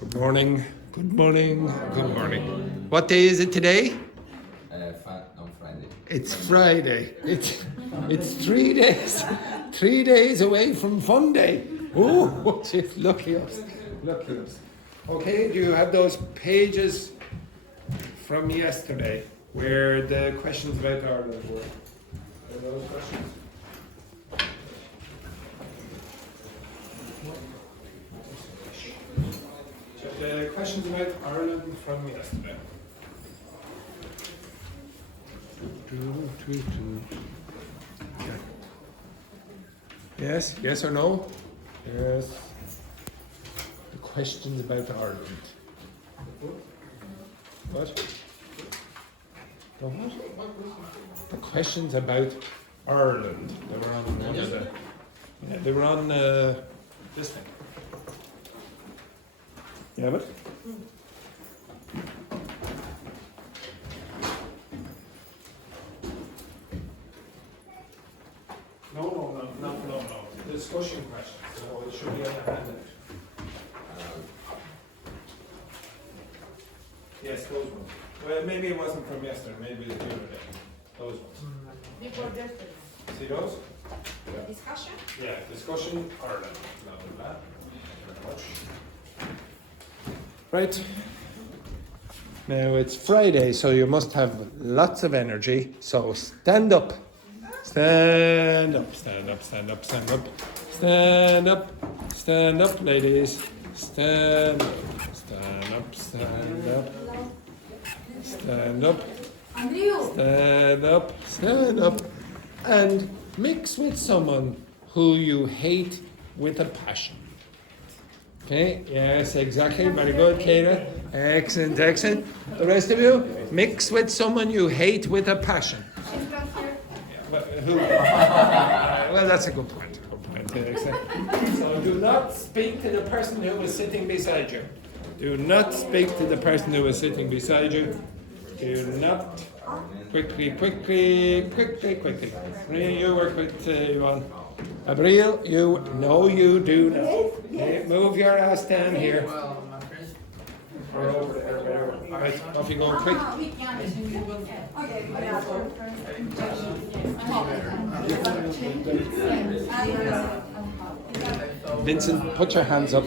Good morning, good morning, good morning. What day is it today? On Friday. It's Friday. It's 3 days away from Fun Day. Oh, lucky us, lucky us. Okay, do you have those pages from yesterday where the questions about Ireland were? Are those questions? The questions about Ireland from yesterday. Yes or no? Yes. The questions about Ireland. What? The what? The questions about Ireland. They were on one of the. Yeah, they were on this thing. Yeah, but. No. The discussion questions. So it should be on the handout. Yes, those ones. Well, maybe it wasn't from yesterday. Maybe it was the other day. Those ones. Before yesterday. See those? Yeah. Discussion? Yeah, discussion Ireland. Blah blah blah. Very much. Right. Now it's Friday, so you must have lots of energy. So stand up. Stand up, stand up, stand up, stand up. Stand up, stand up, ladies. Stand up, stand up, stand up. Stand up, stand up, stand up. And mix with someone who you hate with a passion. Okay, yes, exactly. Very good, Kira. Excellent, excellent. The rest of you, mix with someone you hate with a passion. Well, that's a good point. So do not speak to the person who was sitting beside you. Do not speak to the person who was sitting beside you. Do not. Quickly. You work with Yvonne. Abril, you do not. Okay, move your ass down here. Or over there. Alright, off you go, quick. Vincent, put your hands up.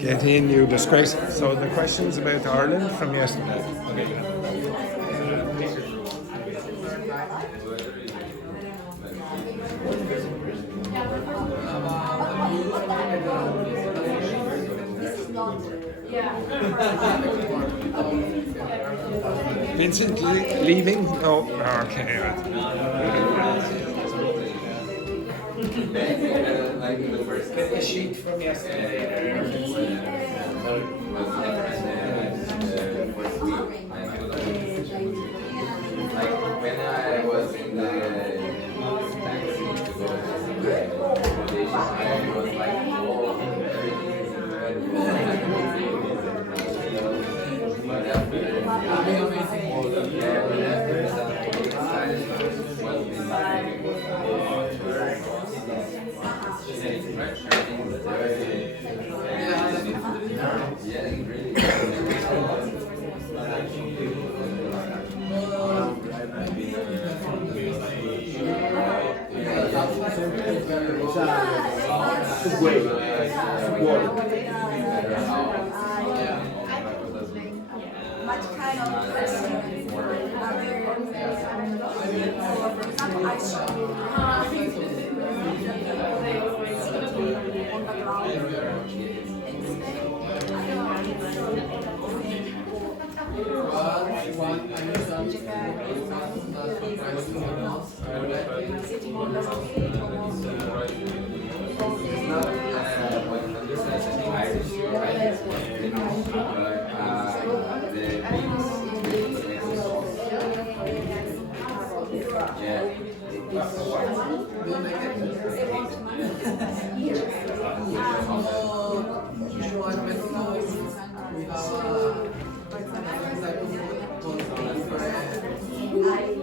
Get in, you disgrace. So the questions about Ireland from yesterday. Vincent leaving? Oh, okay. Get the sheet from yesterday. When I was in the taxi to go to the accommodation, I was like, oh, but after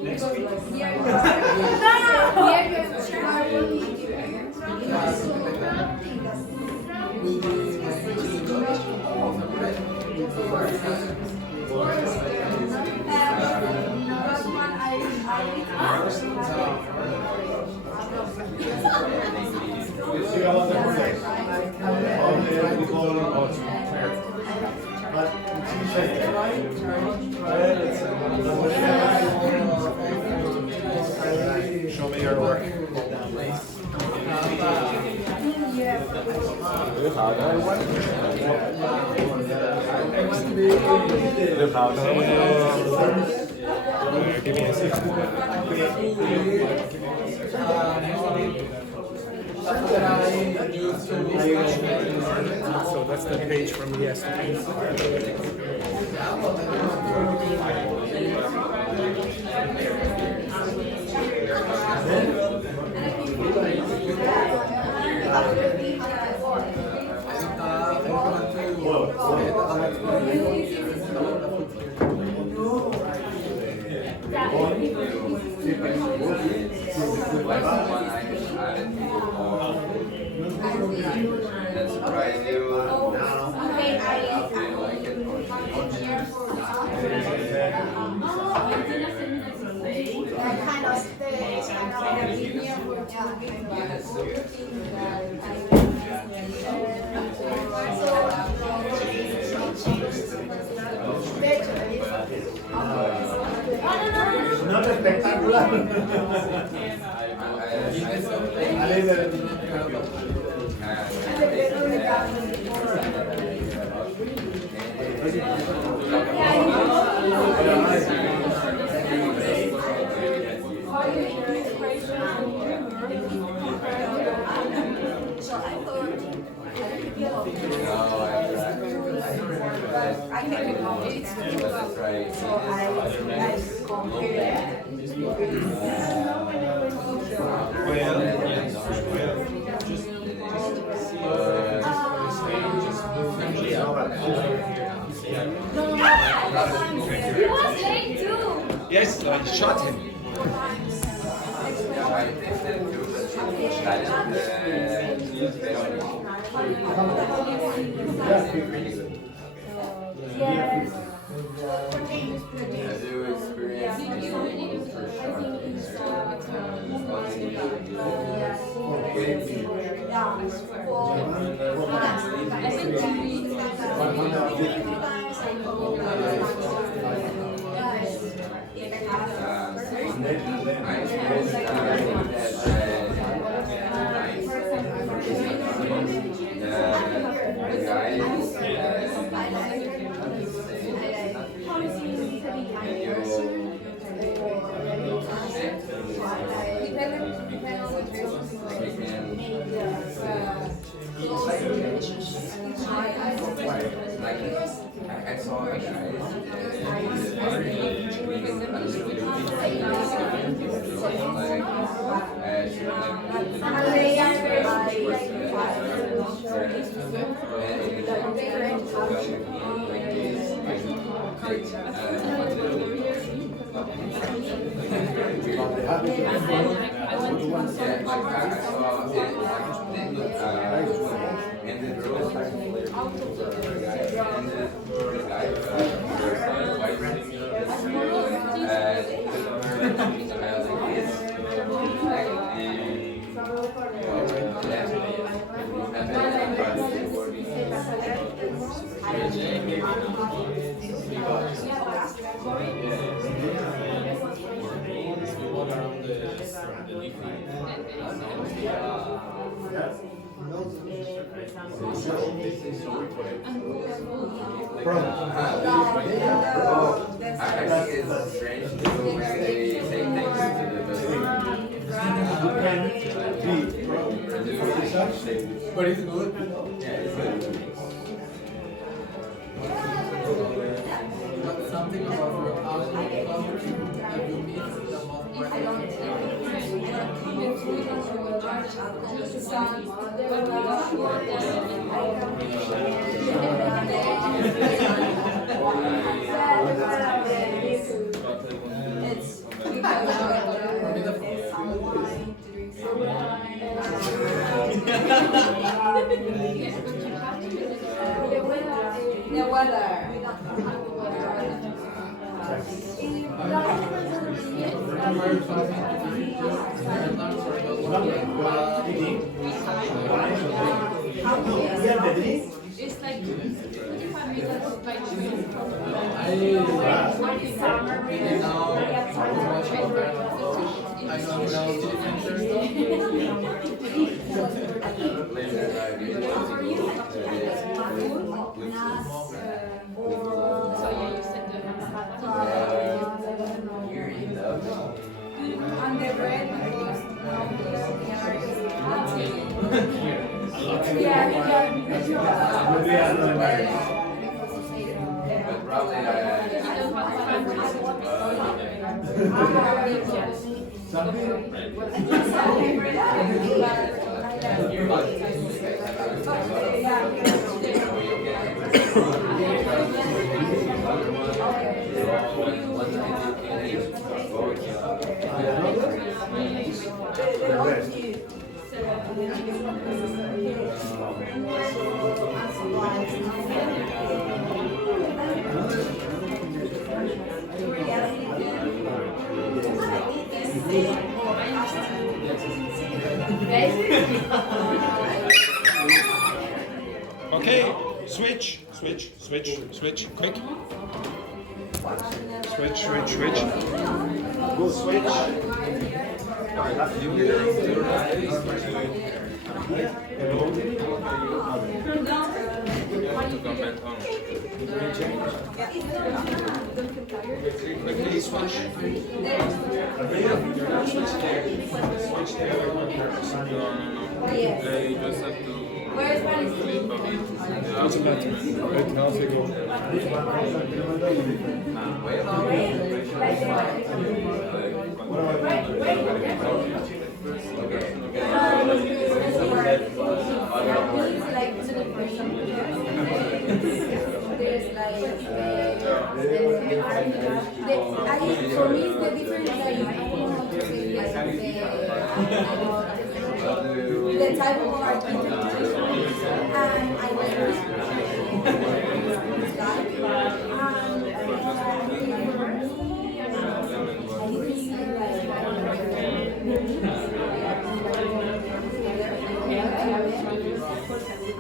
Next week. Show me your work. Give me a second. So that's the page from yesterday. That surprised you. Not espectacular. Yes, I shot him. As you experience I saw a it's strange when they say things but it's good. Yeah, it's good. But something about your house that you miss the The weather. It's like 25 minutes by train from So yeah, you said Here in Dogme. on the bread because But probably Okay, switch, quick. Switch. Go switch. Quickly switch. Switch there. You just have to flip a bit. Doesn't matter. Wait, half ago. there's like for me it's the difference like I don't know how to say like the type of architecture and I like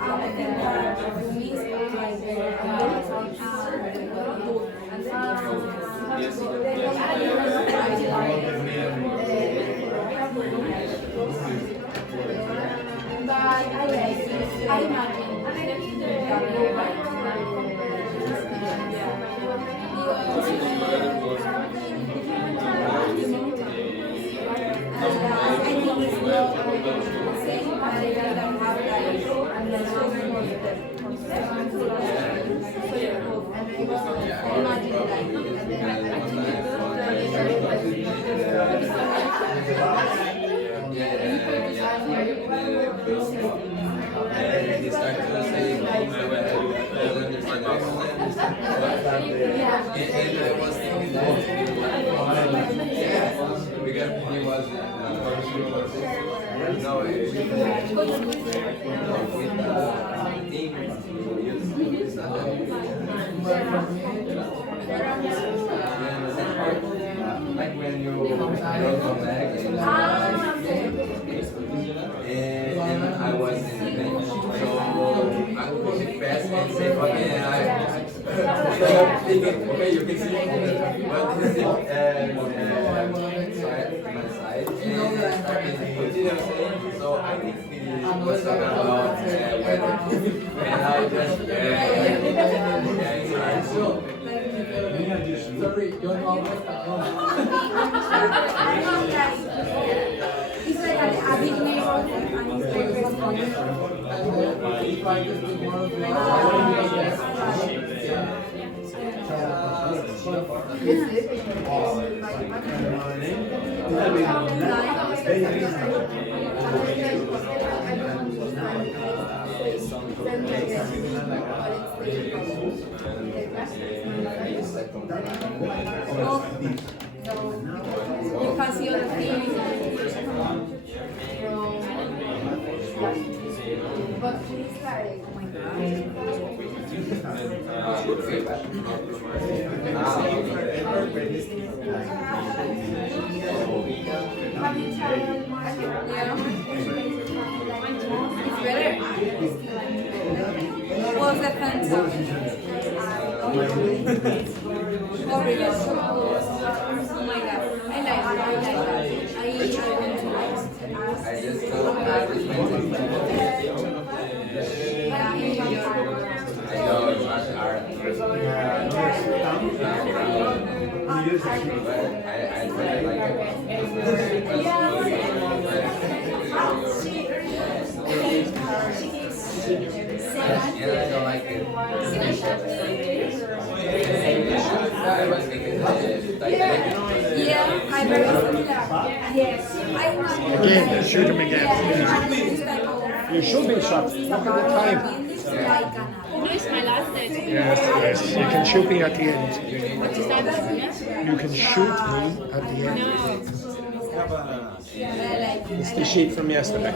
I think that for me it's like but I like it. I imagine. Like when you go back and I was in the bench, so I could pass and say okay, and I okay, you can see, but this is my side, and I started to continue saying, so I think he was talking about weather, and I just sorry, you're not. It's like a big neighborhood and it's very responsible. You can see other things. But it's like, oh my god. Have you tried market? Yeah. It's better. the thumbs up. Oh my god. I like that. I want to ask. I just told I respect I know it's martial art. But I really like it. Yeah, I don't like it. I was thinking Yeah, I'm very similar. Yes. Again, shoot him again. You should be shot. Look at the time. No, it's my last day. Yes, yes. You can shoot me at the end. What is that? You can shoot me at the end. It's the sheet from yesterday.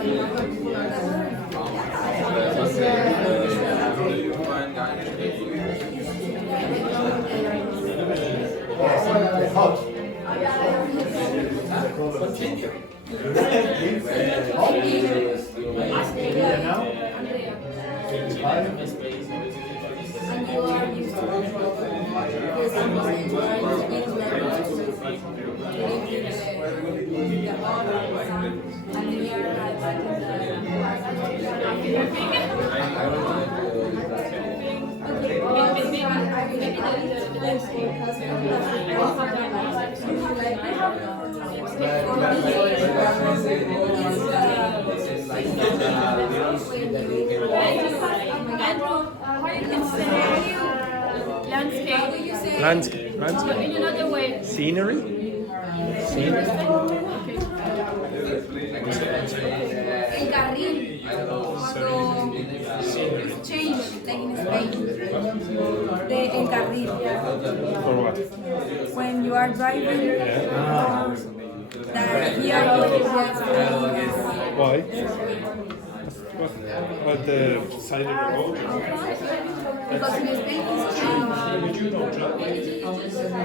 Landscape. Landscape. In another way. Scenery? Scenery. El carril, cuando change, like in Spain, el carril. For what? When you are driving, that here Why? What the side of the road? because in Spain it's change.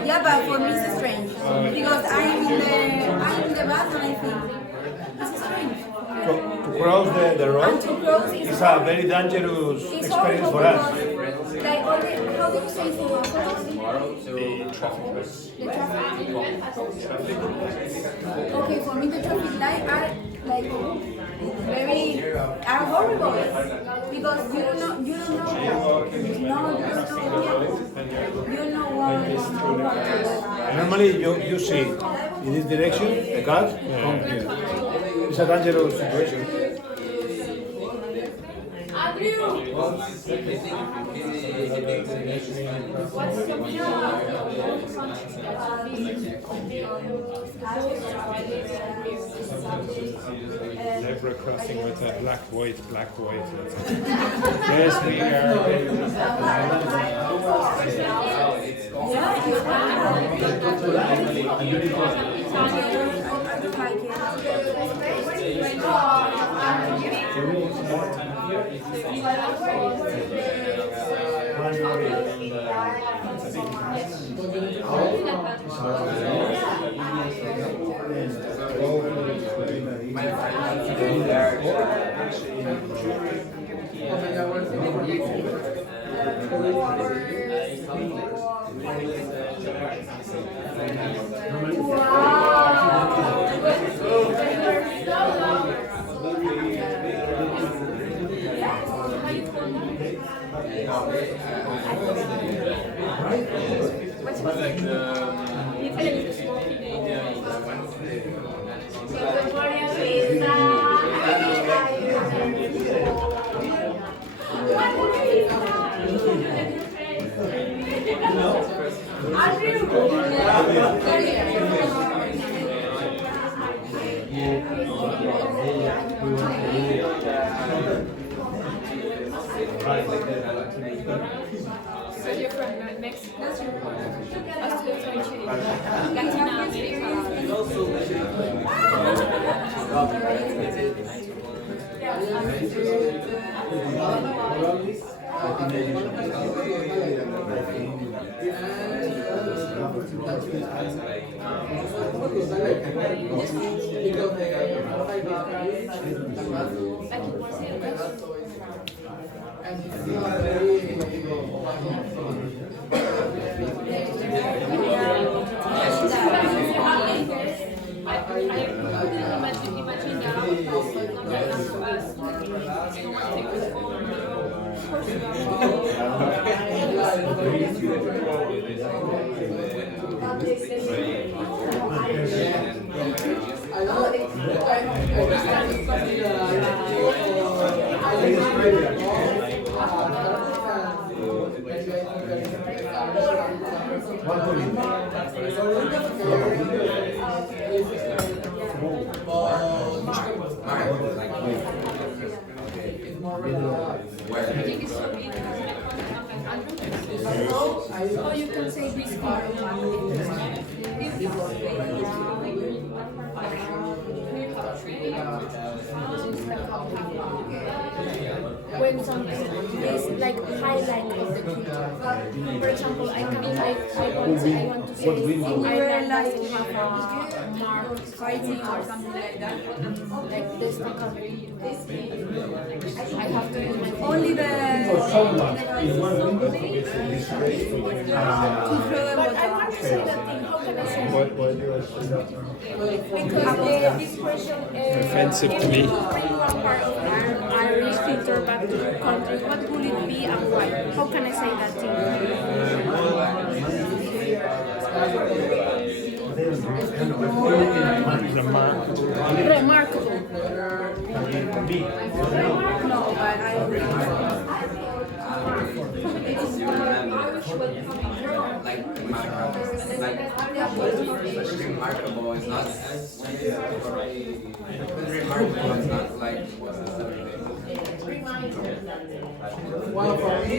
Yeah, but for me it's strange because I'm in the bus and I think this is strange. To cross the road And to cross is is a very dangerous it's experience horrible for us. because like all the, how do you say it? Okay, for me the traffic lights are like are horrible because you don't know what Normally you see in this direction the car come here. It's a dangerous situation. Zebra crossing with a black, white. Yes, we are. So you're from Mexico? Latin America. Or you can say this part of when something is like highlight of the picture. For example, I want to say Ireland doesn't have a mark fighting or something like that. Like this vocabulary. I have to use my only the but I want to say that thing. How can I say that? Because this person Offensive to me. bring one part of Irish culture back to the country. What would it be and why? How can I say that thing? Remarkable. No, but I Like remarkable is not remarkable is not like well for me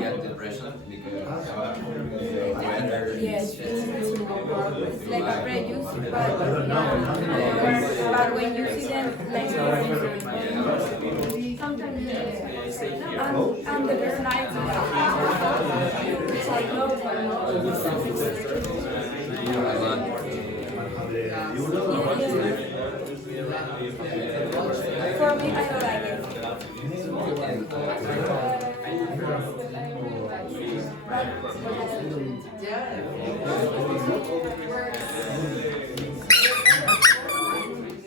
get depression because like prejudice, but when you see them like sometimes and the personality for me, I don't like it.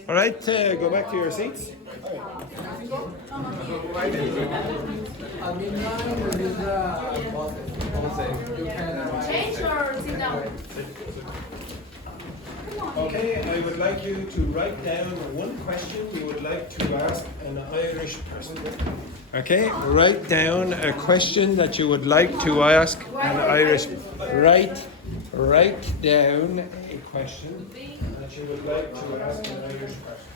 All right, go back to your seats. Change or sit down? Okay, I would like you to write down one question you would like to ask an Irish person. Okay, write down a question that you would like to ask an Irish. Write down a question that you would like to ask an Irish person.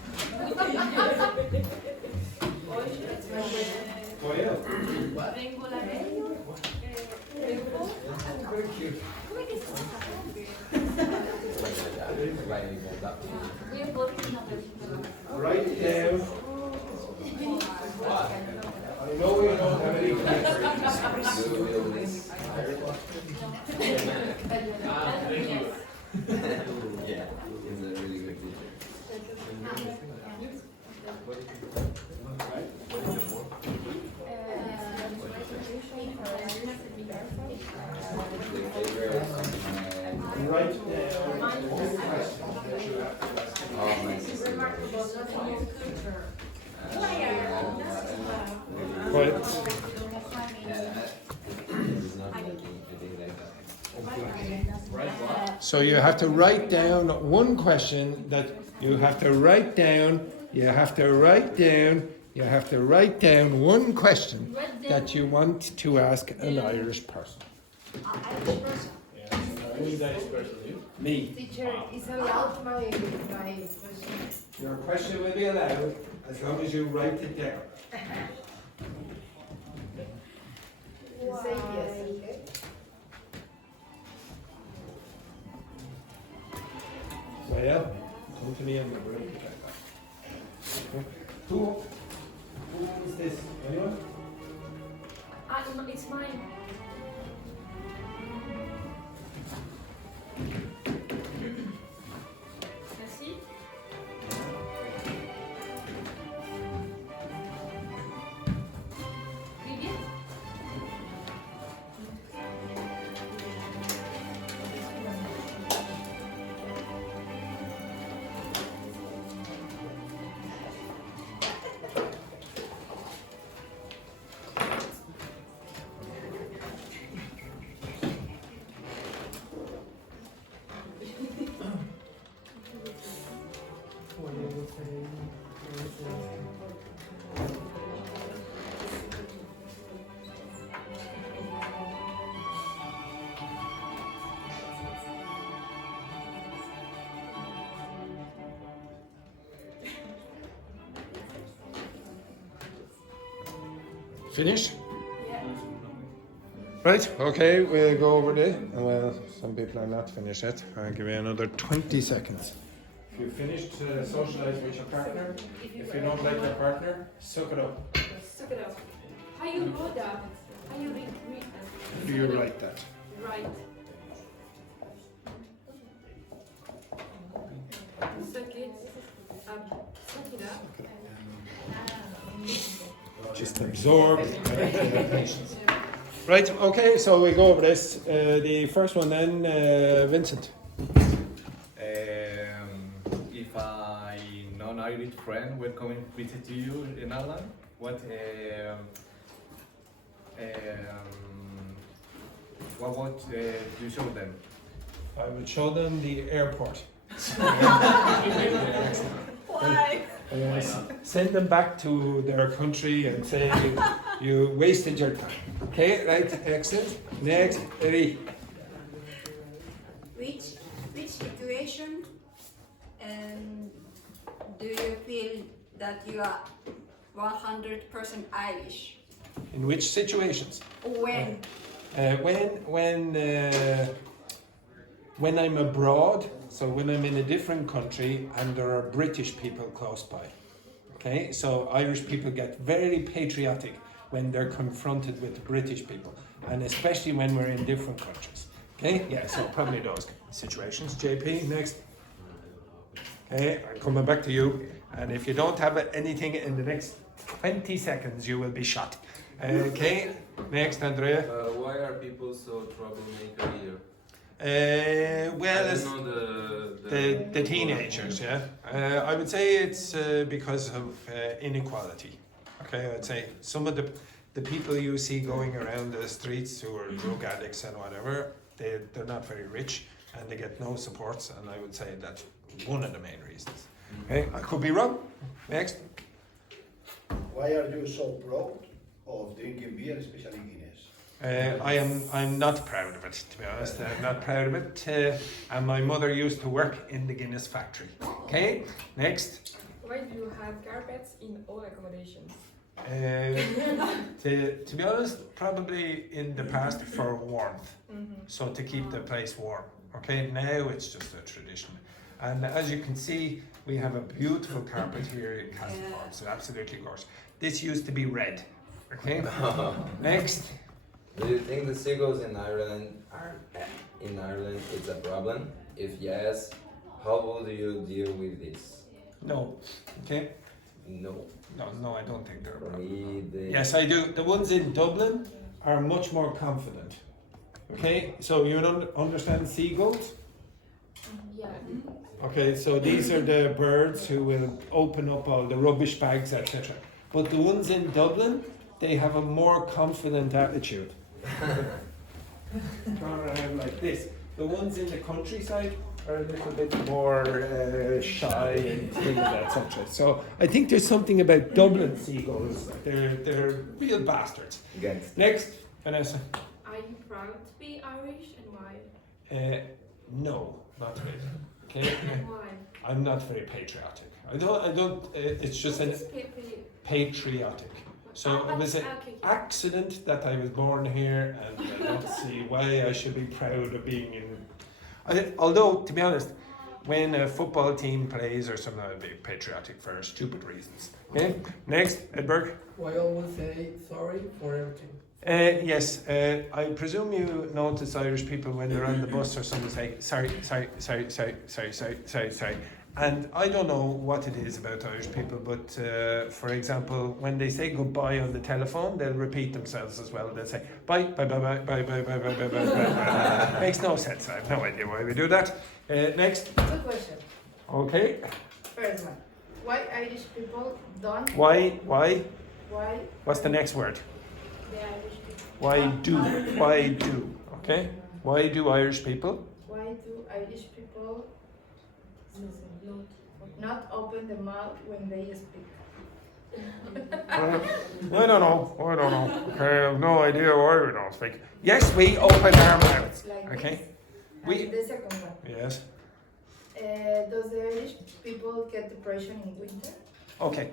Write down. I know we don't have any papers. yeah, he's a really good teacher. Write down one question that you have to ask. Oh, my sister. So you have to write down one question that you have to write down. You have to write down. You have to write down one question that you want to ask an Irish person. Irish person. Who's the Irish person? You? Me. Teacher, is allowed my question. Your question will be allowed as long as you write it down. You say yes, okay? Well, come to me and we'll write it like that. Okay. Who is this? Anyone? No, it's mine. Merci. Vivian? Finish? Right, okay, we'll go over there. Well, some people are not finished yet. I'll give you another 20 seconds. If you finished socialize with your partner, if you don't like your partner, suck it up. Suck it up. How you wrote that? How you read that? Do you write that? Right. Suck it up. Suck it up. Just absorb. Right, okay, so we go over this. The first one then, Vincent. If I non-Irish friend will come and visit to you in Ireland, what would you show them? I would show them the airport. Why? Send them back to their country and say you wasted your time. Okay, right, excellent. Next, Eddie. Which situation do you feel that you are 100% Irish? In which situations? When? When I'm abroad, so when I'm in a different country and there are British people close by. Okay, so Irish people get very patriotic when they're confronted with British people, and especially when we're in different countries. Okay, yeah, so probably those situations. JP, next. Okay, I'm coming back to you, and if you don't have anything in the next 20 seconds, you will be shot. Okay, next, Andrea. Why are people so troublemaker here? Well, I it's don't know the teenagers, yeah. I would say it's because of inequality. Okay, I'd say some of the people you see going around the streets who are drug addicts and whatever, they're not very rich and they get no supports, and I would say that's one of the main reasons. Okay, I could be wrong. Next. Why are you so proud of drinking beer, especially Guinness? I'm not proud of it, to be honest. I'm not proud of it. And my mother used to work in the Guinness factory. Okay, next. Why do you have carpets in all accommodations? To be honest, probably in the past for warmth. So to keep the place warm. Okay, now it's just a tradition. And as you can see, we have a beautiful carpet here in Castleform. So absolutely gorgeous. This used to be red. Okay, next. Do you think the seagulls in Ireland it's a problem? If yes, how would you deal with this? No. Okay. No. No, I don't think they're a For problem. me, Yes, I do. The ones in Dublin are much more confident. Okay, so you don't understand seagulls? Yeah. Okay, so these are the birds who will open up all the rubbish bags, etc. But the ones in Dublin, they have a more confident attitude. Turn around like this. The ones in the countryside are a little bit more shy and things etc. So I think there's something about Dublin seagulls. They're real bastards. Next, Vanessa. Are you proud to be Irish and why? No, not really. Okay. And why? I'm not very patriotic. I don't. It's just an patriotic. So it was an accident that I was born here, and I don't see why I should be proud of being in. Although, to be honest, when a football team plays or something, I'll be patriotic for stupid reasons. Okay. Next, Edberg. Why always say sorry for everything? Yes, I presume you notice Irish people when they're on the bus or something say sorry. And I don't know what it is about Irish people, but for example, when they say goodbye on the telephone, they'll repeat themselves as well. They'll say bye, bye, bye, bye, bye, bye, bye, bye, bye, bye, bye. Makes no sense. I have no idea why we do that. Next. Two questions. Okay. First one. Why Irish people don't? Why? Why What's the next word? The Irish people. Why do? Okay. Why do Irish people? why do Irish people not open the mouth when they speak? I don't know. Okay, I have no idea why we don't speak. Yes, we open our mouths. Like Okay. this. We. And the second one. Yes. Does the Irish people get depression in winter? Okay.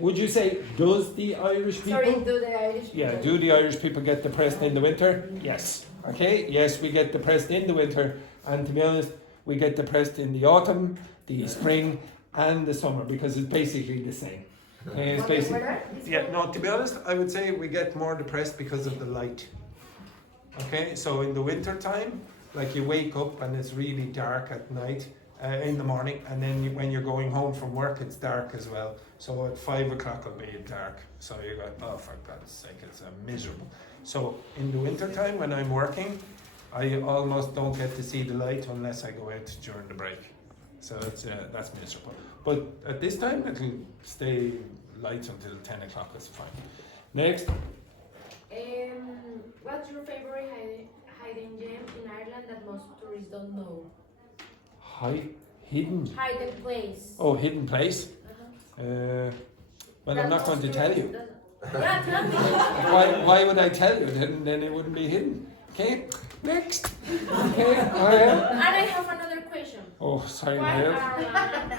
Would you say does the Irish people? Sorry, do the Irish people? Yeah. Do the Irish people get depressed in the winter? Yes. Okay. Yes, we get depressed in the winter, and to be honest, we get depressed in the autumn, the spring, and the summer because it's basically the same. Okay, it's What the basically. weather is Yeah, no, to be honest, I would say we get more depressed because of the light. Okay, so in the winter time, like you wake up and it's really dark at night, in the morning, and then when you're going home from work, it's dark as well. So at 5 o'clock it'll be dark. So you go, oh, for God's sake, it's miserable. So in the winter time when I'm working, I almost don't get to see the light unless I go out during the break. So it's that's miserable. But at this time, it'll stay light until 10 o'clock. It's fine. Next. What's your favorite hidden gem in Ireland that most tourists don't know? Hidden. Hidden place. Oh, hidden place. Well, I'm not going to tell you. Yeah, tell me. Why would I tell you? Then it wouldn't be hidden. Okay. Next. Okay. And I have another question. Oh, sorry, Why Niall. Ireland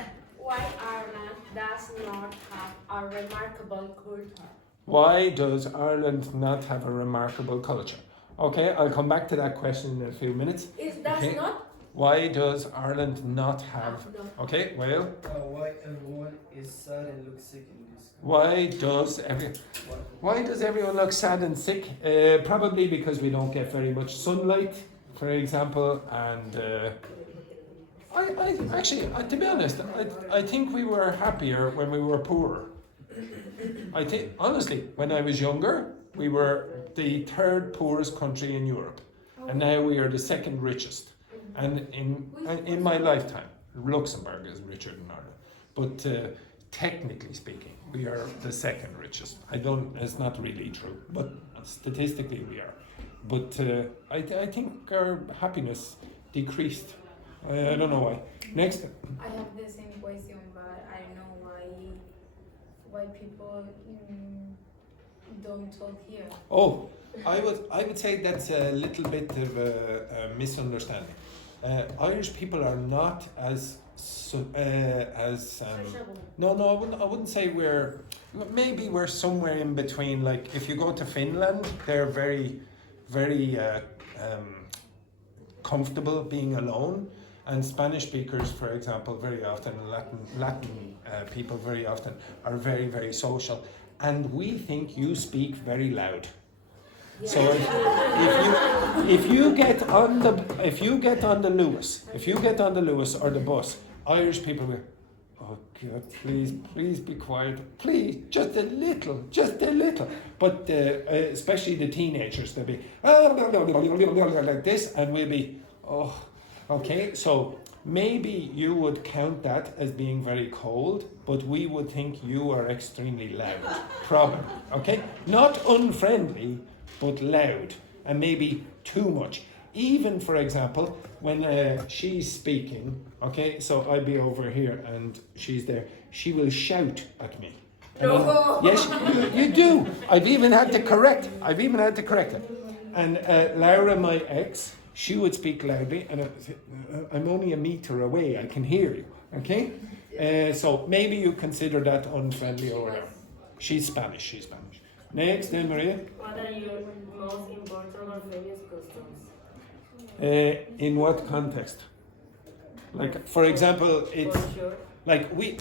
does not have a remarkable culture? Why does Ireland not have a remarkable culture? Okay, I'll come back to that question in a few minutes. That's Okay. not? Why does Ireland not have? No. Okay, well, Why everyone is sad and looks sick in this? why does everyone look sad and sick? Probably because we don't get very much sunlight, for example, and I actually, to be honest, I think we were happier when we were poorer. I think, honestly, when I was younger, we were the third poorest country in Europe, and now we are the second richest. And in my lifetime, Luxembourg is richer than Ireland, but technically speaking, we are the second richest. It's not really true, but statistically we are. But I think our happiness decreased. I don't know why. Next. I have the same question, but I don't know why people don't talk here. Oh, I would say that's a little bit of a misunderstanding. Irish people are not as Sociable. No, I wouldn't say maybe we're somewhere in between. Like if you go to Finland, they're very, very comfortable being alone, and Spanish speakers, for example, very often, Latin people very often are very, very social, and we think you speak very loud. So if you get on the Lewis or the bus, Irish people go, oh God, please be quiet, please, just a little. But especially the teenagers, they'll be like this, and we'll be, oh, okay. So maybe you would count that as being very cold, but we would think you are extremely loud, probably. Okay, not unfriendly, but loud, and maybe too much. Even, for example, when she's speaking, okay, so I'll be over here and she's there, she will shout at me. No. Yes, you do. I've even had to correct her. And Laura, my ex, she would speak loudly, and I'm only a meter away. I can hear you. Okay, so maybe you consider that unfriendly or whatever. She's Spanish. Next, then Maria. What are your most important or famous customs? In what context? Like, for example, it's For sure. like we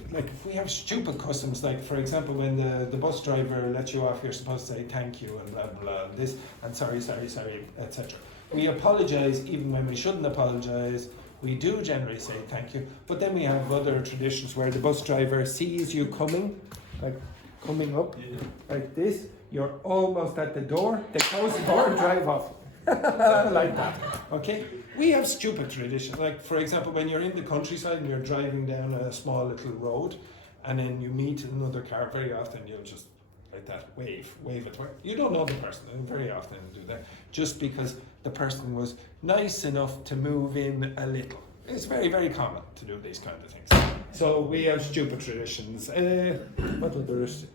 have stupid customs. Like, for example, when the bus driver lets you off, you're supposed to say thank you and blah blah this and sorry, etc. We apologize even when we shouldn't apologize. We do generally say thank you, but then we have other traditions where the bus driver sees you coming up like this. You're almost at the door. They close the door and drive off. Like that. Okay? We have stupid traditions. Like, for example, when you're in the countryside and you're driving down a small little road and then you meet another car, very often you'll just like that wave at work. You don't know the person, and very often you do that just because the person was nice enough to move in a little. It's very, very common to do these kind of things. So we have stupid traditions. What others?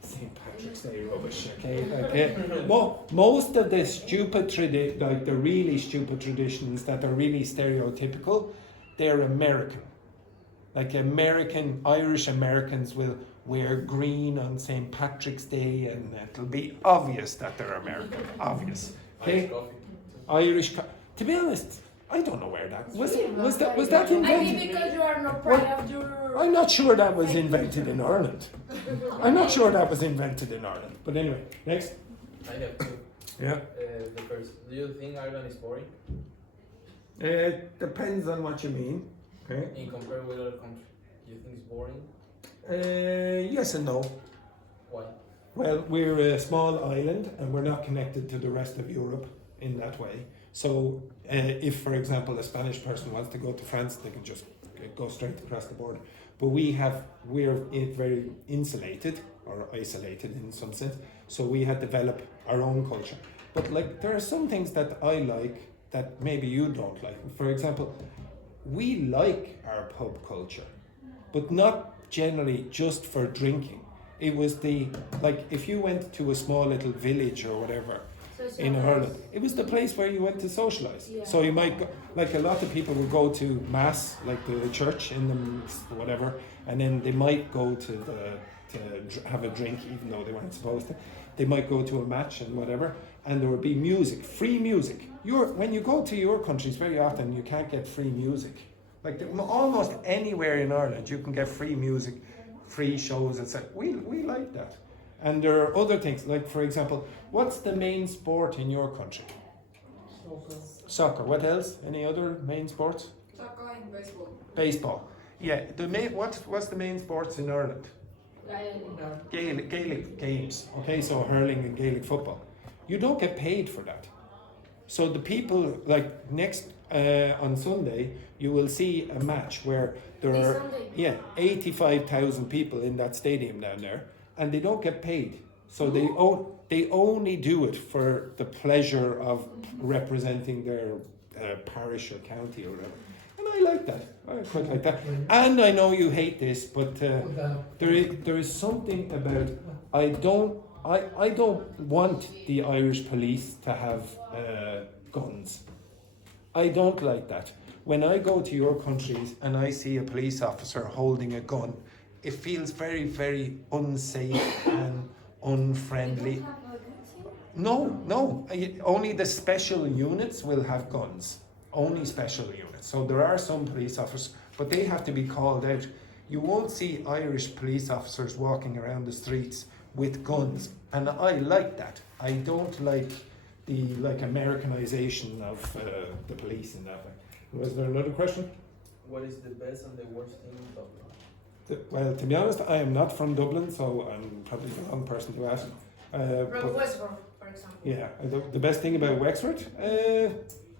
St. Patrick's Day rubbish, okay? Most of the stupid like the really stupid traditions that are really stereotypical, they're American. Like Irish Americans will wear green on St. Patrick's Day, and it'll be obvious that they're American. Obvious. Okay? To be honest, I don't know where that was that invented? I mean, because you are not proud of your... I'm not sure that was invented in Ireland. But anyway, next. I have two. Yeah. The first, do you think Ireland is boring? Depends on what you mean. Okay. In compared with other countries, do you think it's boring? Yes and no. Why? Well, we're a small island and we're not connected to the rest of Europe in that way. So if, for example, a Spanish person wants to go to France, they can just go straight across the border. But we're very insulated or isolated in some sense. So we had developed our own culture. But like there are some things that I like that maybe you don't like. For example, we like our pub culture, but not generally just for drinking. It was if you went to a small little village or whatever in Ireland, it was the place where you went to socialise. Yeah. So you might go, like a lot of people would go to mass, like the church in the whatever, and then they might go to have a drink even though they weren't supposed to. They might go to a match and whatever, and there would be music, free music. When you go to your countries, very often you can't get free music. Like almost anywhere in Ireland, you can get free music, free shows, etc. We like that. And there are other things, like for example, what's the main sport in your country? Soccer. What else? Any other main sports? Soccer and baseball. Baseball. Yeah. What's the main sports in Ireland? Gaelic games. Okay, so hurling and Gaelic football. You don't get paid for that. So the people, like next on Sunday, you will see a match where there are 85,000 people in that stadium down there, and they don't get paid. So they only do it for the pleasure of representing their parish or county or whatever. And I like that. I quite like that. And I know you hate this, but there is something about I don't want the Irish police to have guns. I don't like that. When I go to your countries and I see a police officer holding a gun, it feels very, very unsafe and unfriendly. No. Only the special units will have guns. Only special units. So there are some police officers, but they have to be called out. You won't see Irish police officers walking around the streets with guns, and I like that. I don't like the Americanization of the police in that way. Was there another question? What is the best and the worst thing in Dublin? Well, to be honest, I am not from Dublin, so I'm probably the wrong person to ask. From Wexford, for example. Yeah, the best thing about Wexford,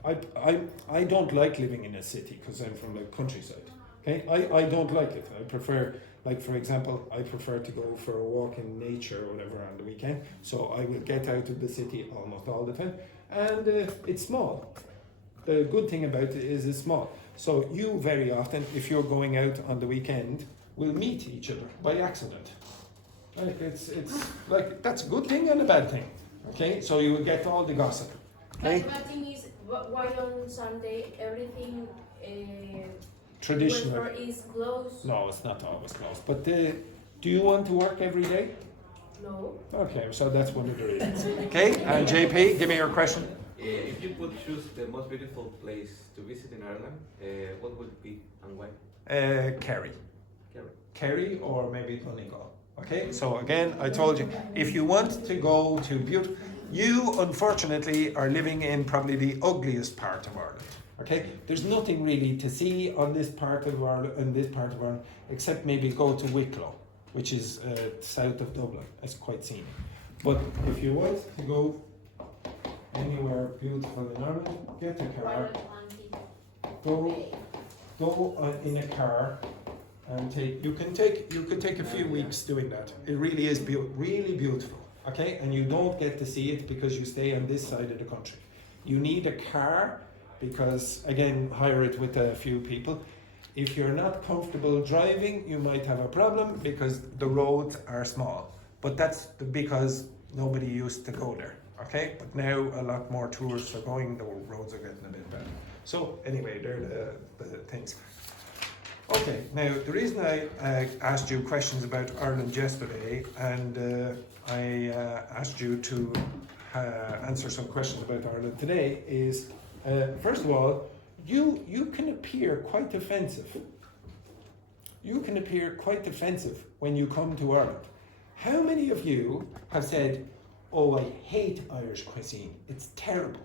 I don't like living in a city because I'm from the countryside. Okay, I don't like it. I prefer, like for example, I prefer to go for a walk in nature or whatever on the weekend. So I will get out of the city almost all the time, and it's small. the good thing about it is it's small. So you very often, if you're going out on the weekend, will meet each other by accident. Like it's like that's a good thing and a bad thing. Okay, so you will get all the gossip. Okay, But the thing is, why on Sunday everything traditional. is closed? No, it's not always closed. But do you want to work every day? No. Okay, so that's one of the reasons. Okay, and JP, give me your question. If you could choose the most beautiful place to visit in Ireland, what would it be and why? Kerry. Kerry. Kerry or maybe Donegal. Okay, so again, I told you, if you want to go to beautiful, you unfortunately are living in probably the ugliest part of Ireland. Okay, there's nothing really to see on this part of Ireland, except maybe go to Wicklow, which is south of Dublin. It's quite scenic. But if you want to go anywhere beautiful in Ireland, get a car, go in a car, and you could take a few weeks doing that. It really is really beautiful. Okay, and you don't get to see it because you stay on this side of the country. You need a car because again, hire it with a few people. If you're not comfortable driving, you might have a problem because the roads are small. But that's because nobody used to go there. Okay, but now a lot more tourists are going, the roads are getting a bit better. So anyway, they're the things. Okay, now the reason I asked you questions about Ireland yesterday and I asked you to answer some questions about Ireland today is, first of all, you can appear quite offensive. You can appear quite offensive when you come to Ireland. How many of you have said, "Oh, I hate Irish cuisine. It's terrible"?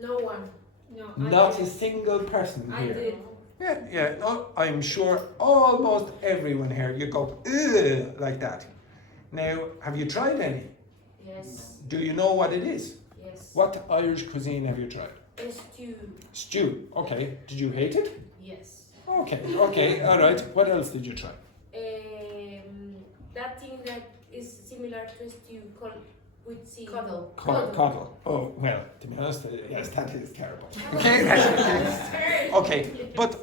No one. No. Not a single person I here. did. Yeah. No, I'm sure almost everyone here, you go, "Ugh," like that. Now, have you tried any? Yes. Do you know what it is? Yes. What Irish cuisine have you tried? A stew. Stew. Okay. Did you hate it? Yes. Okay. All right. What else did you try? That thing that is similar to a stew called with sea. Cuddle. Coddle. Oh, well, to be honest, yes, that is terrible. Okay. Okay. But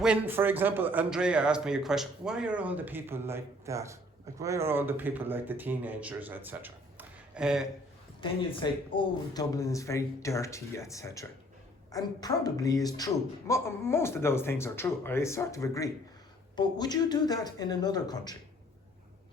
when, for example, Andrea asked me a question, why are all the people like that? Like, why are all the people like the teenagers, etc.? Then you'd say, "Oh, Dublin is very dirty, etc." And probably is true. Most of those things are true. I sort of agree. But would you do that in another country?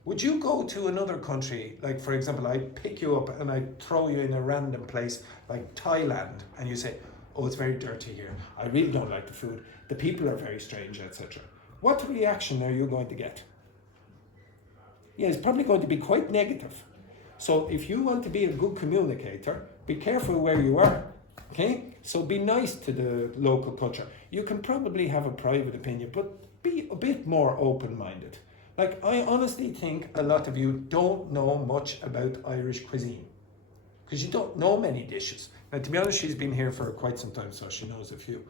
Would you go to another country, like for example, I pick you up and I throw you in a random place like Thailand, and you say, "Oh, it's very dirty here. I really don't like the food. The people are very strange, etc." What reaction are you going to get? Yeah, it's probably going to be quite negative. So if you want to be a good communicator, be careful where you are. Okay? So be nice to the local culture. You can probably have a private opinion, but be a bit more open-minded. Like, I honestly think a lot of you don't know much about Irish cuisine because you don't know many dishes. Now, to be honest, she's been here for quite some time, so she knows a few.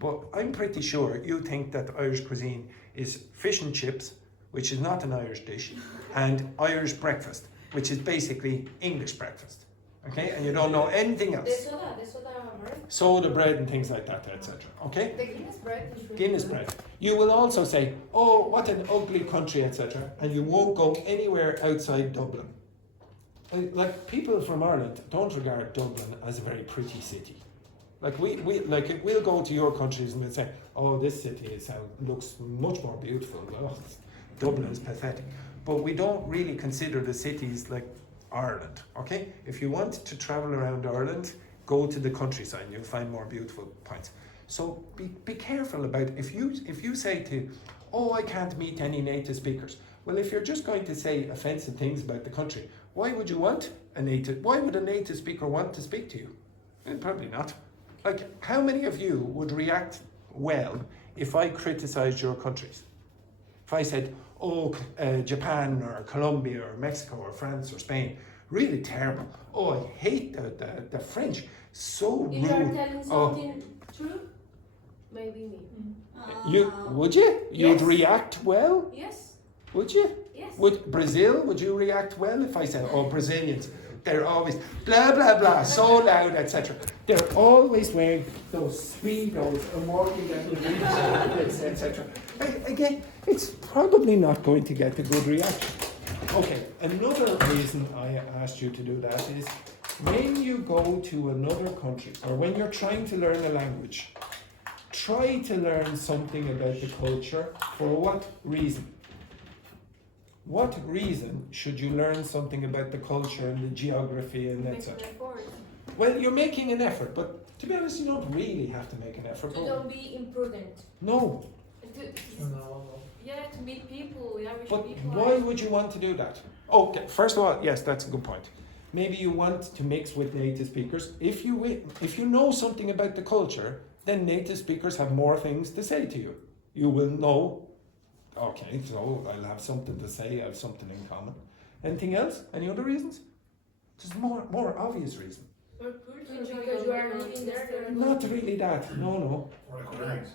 But I'm pretty sure you think that Irish cuisine is fish and chips, which is not an Irish dish, and Irish breakfast, which is basically English breakfast. Okay? And you don't know anything else. The soda bread. Soda bread and things like that, etc. Okay? The Guinness bread is really Guinness good. bread. You will also say, "Oh, what an ugly country," etc., and you won't go anywhere outside Dublin. Like people from Ireland don't regard Dublin as a very pretty city. Like we'll go to your countries and we'll say, "Oh, this city looks much more beautiful." Oh, Dublin is pathetic. But we don't really consider the cities like Ireland. Okay? If you want to travel around Ireland, go to the countryside and you'll find more beautiful points. So be careful about if you say to, "Oh, I can't meet any native speakers." Well, if you're just going to say offensive things about the country, why would a native speaker want to speak to you? Probably not. Like, how many of you would react well if I criticized your countries? If I said, "Oh, Japan or Colombia or Mexico or France or Spain, really terrible. Oh, I hate the French, so rude." If you are telling Oh, something true, maybe me. would you? You'd Yes. react well? Yes. Would you? Yes. Would you react well if I said, "Oh, Brazilians, They're always blah, blah, blah, so loud, etc. They're always wearing those speedos and walking down the beach, etc. Again, it's probably not going to get a good reaction. Okay, another reason I asked you to do that is when you go to another country or when you're trying to learn a language, try to learn something about the culture. For what reason? What reason should you learn something about the culture and the geography and etc.? Well, you're making an effort, but to be honest, you don't really have to make an effort. To don't be imprudent. No. Yeah, to meet people, Irish But people. why would you want to do that? Okay, first of all, yes, that's a good point. Maybe you want to mix with native speakers. If you know something about the culture, then native speakers have more things to say to you. You will know, okay, so I'll have something to say, I have something in common. Anything else? Any other reasons? There's more obvious reason. Because you are living there. Not really that, no. Recognize.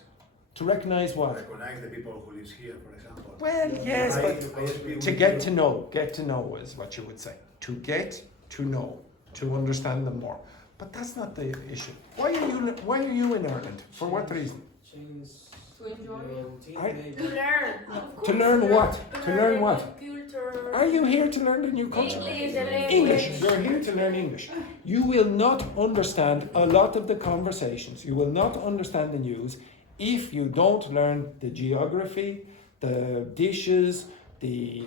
To recognize what? Recognize the people who live here, for example. Well, yes, but to get to know is what you would say. To get to know, to understand them more. But that's not the issue. Why are you in Ireland? For what reason? To enjoy. I- To learn. To learn what? To learn what? Culture. Are you here to learn the new culture? English, the language. English. You're here to learn English. You will not understand a lot of the conversations. You will not understand the news if you don't learn the geography, the dishes, the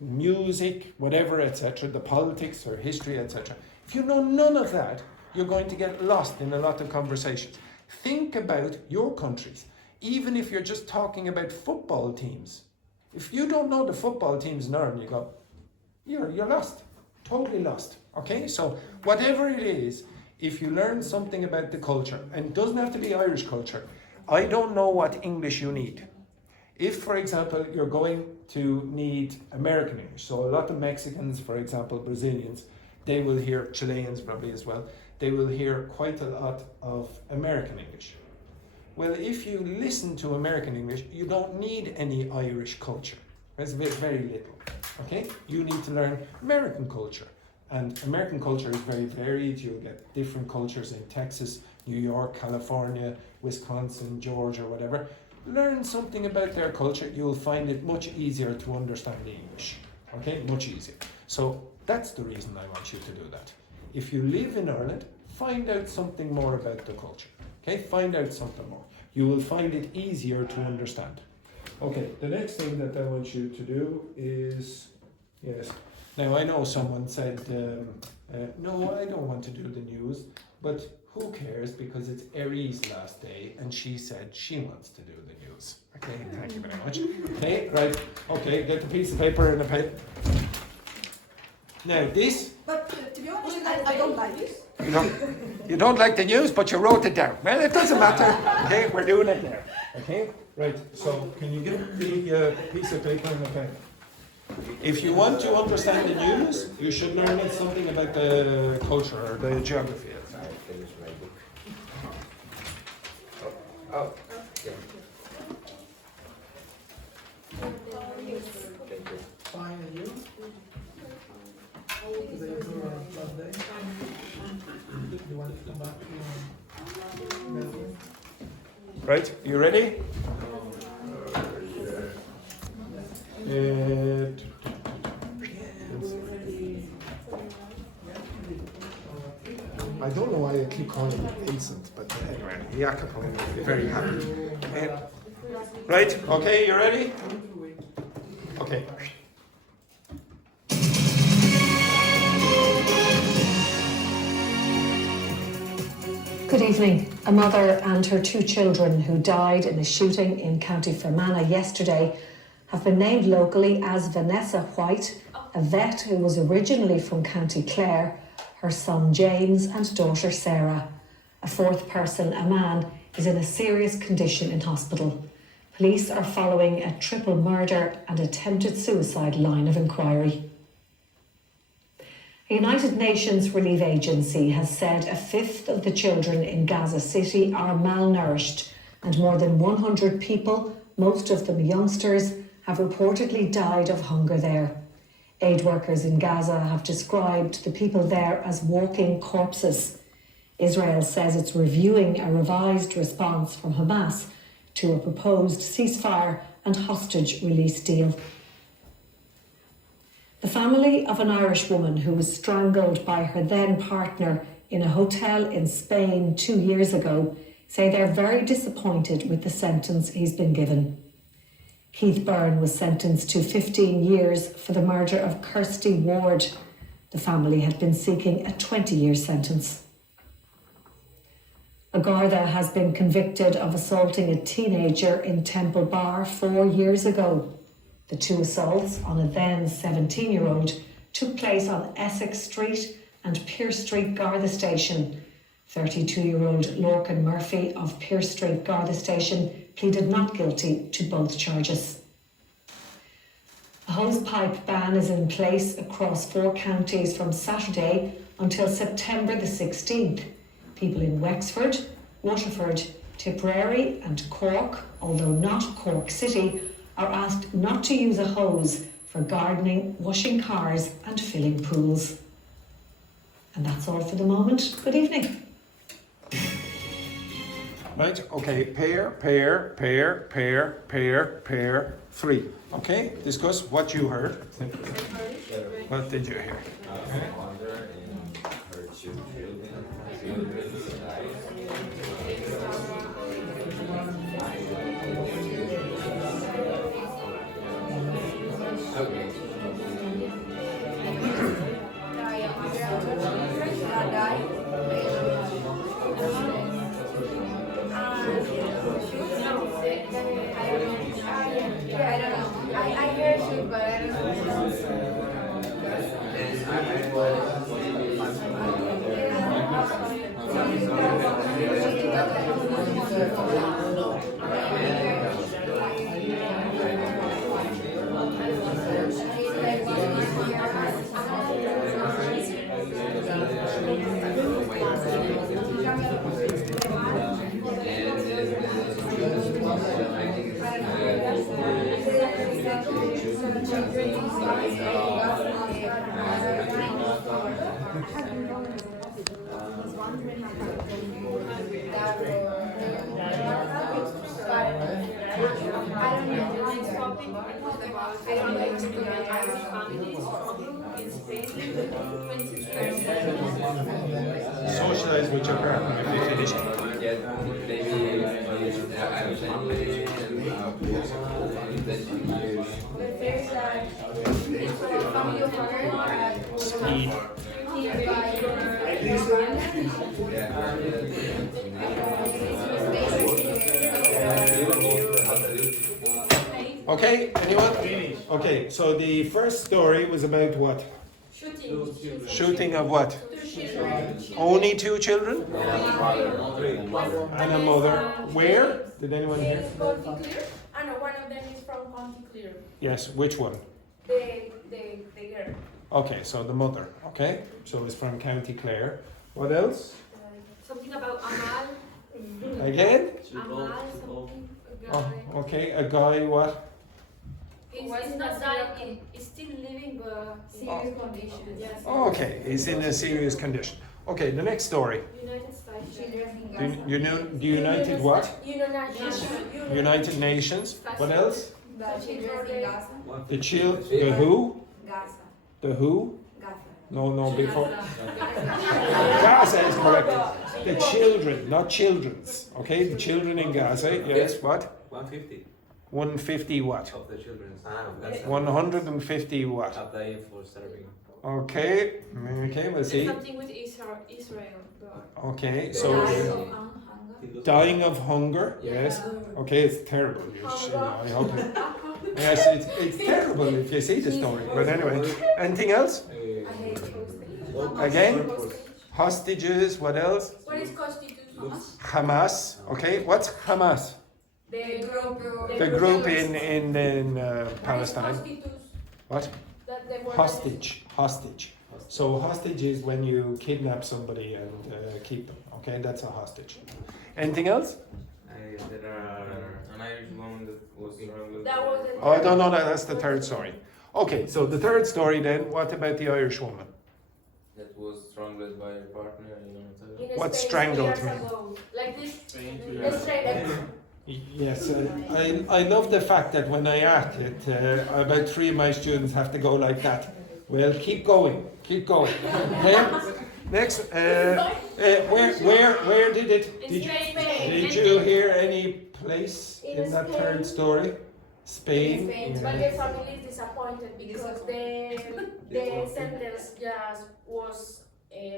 music, whatever, etc., the politics or history, etc. If you know none of that, you're going to get lost in a lot of conversations. Think about your countries. Even if you're just talking about football teams, if you don't know the football teams in Ireland, you're lost, totally lost. Okay, so whatever it is, if you learn something about the culture, and it doesn't have to be Irish culture, I don't know what English you need. If, for example, you're going to need American English, so a lot of Mexicans, for example, Brazilians, they will hear, Chileans probably as well, they will hear quite a lot of American English. Well, if you listen to American English, you don't need any Irish culture. There's very little, okay? You need to learn American culture. And American culture is very varied. You'll get different cultures in Texas, New York, California, Wisconsin, Georgia, whatever. Learn something about their culture. You'll find it much easier to understand the English. Okay, much easier. So that's the reason I want you to do that. If you live in Ireland, find out something more about the culture. Okay, find out something more. You will find it easier to understand. Okay, the next thing that I want you to do is, yes. Now I know someone said, no, I don't want to do the news, but who cares, because it's Erie's last day and she said she wants to do the news. Okay, thank you very much. Okay, right, okay, get the piece of paper and a pen. Now this... But to be honest, I don't like this. You don't like the news, but you wrote it down. Well, it doesn't matter. Okay, we're doing it now. Okay, right, so can you get the piece of paper and a pen? If you want to understand the news, you should learn something about the culture or the geography. I finished my book. Oh, yeah. Thank you. Fine, and you? Today is your last day. You want to come back to Melbourne? Right, you ready? I don't know why I keep calling it Vincent, but anyway, Jacopo will be very happy. Right, okay, you ready? Okay. Good evening. A mother and her two children who died in a shooting in County Fermanagh yesterday have been named locally as Vanessa White, a vet who was originally from County Clare, her son James and daughter Sarah. A fourth person, a man, is in a serious condition in hospital. Police are following a triple murder and attempted suicide line of inquiry. A United Nations relief agency has said a fifth of the children in Gaza City are malnourished and more than 100 people, most of them youngsters, have reportedly died of hunger there. Aid workers in Gaza have described the people there as walking corpses. Israel says it's reviewing a revised response from Hamas to a proposed ceasefire and hostage release deal. The family of an Irish woman who was strangled by her then partner in a hotel in Spain 2 years ago say they're very disappointed with the sentence he's been given. Keith Byrne was sentenced to 15 years for the murder of Kirsty Ward. The family had been seeking a 20-year sentence. A Garda has been convicted of assaulting a teenager in Temple Bar 4 years ago. The two assaults on a then 17-year-old took place on Essex Street and Pearse Street Garda Station. 32-year-old Lorcan Murphy of Pearse Street Garda Station pleaded not guilty to both charges. A hosepipe ban is in place across 4 counties from Saturday until September the 16th. People in Wexford, Waterford, Tipperary and Cork, although not Cork City, are asked not to use a hose for gardening, washing cars and filling pools. And that's all for the moment. Good evening. Right, okay, pair, 3. Okay, discuss what you heard. What did you hear? Mother and her 2 children. Okay. I don't know. I heard you, but I don't know. Socialize with your partner if you finished. Speed. Okay, anyone? Okay, so the first story was about what? Shooting of what? Only 2 children? And a mother. Where? Did anyone hear? County Clear? I know one of them is from County Clear. Yes, which one? The girl. Okay, so the mother. Okay, so it's from County Clare. What else? Something about Amal. Again? Amal, something. A Oh, guy. okay, a guy what? He's not dying, he's still living, but Serious conditions. yes. Oh, okay, he's in a serious condition. Okay, the next story. United States. The United what? United United Nations. What else? The children in Gaza. The who? Gaza. The who? Gaza. No, before. Gaza is correct. The children, not children's. Okay, the children in Gaza. Yes, what? 150 150 what? of the children. 150 what? Have died for serving. Okay, we'll see. Something with Israel. Okay, so dying of hunger. Yes. Okay, it's terrible. I hope. Yes, it's terrible if you see the story. But anyway, anything else? Again, hostages. What else? What is Constitution? Hamas. Okay, what's Hamas? The group in Palestine. What? Hostage. So hostage is when you kidnap somebody and keep them. Okay, that's a hostage. Anything else? There are an Irish woman that was That was Oh, I don't know that. That's the third story. Okay, so the third story then, what about the Irish woman? That was strangled by her partner. In What Spain, strangled 2 me? years ago. Like this. Let's try that. Yes, I love the fact that when I act it, about 3 of my students have to go like that. Well, keep going. Okay? Next, where did it? Did you hear any place in that third story? Spain. But the family is disappointed because the sentence just was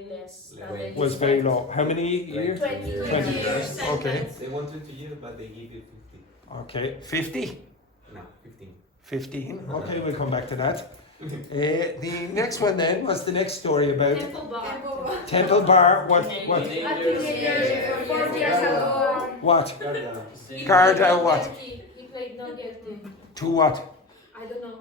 less. Was very low. How many years? 20 years. Okay. They want 20 years, but they give you 50. Okay. 50? No, 15. 15. Okay, we'll come back to that. The next one then was the next story about Temple Bar. What? 4 years ago. What? Garda what? He played not guilty. To what? I don't know.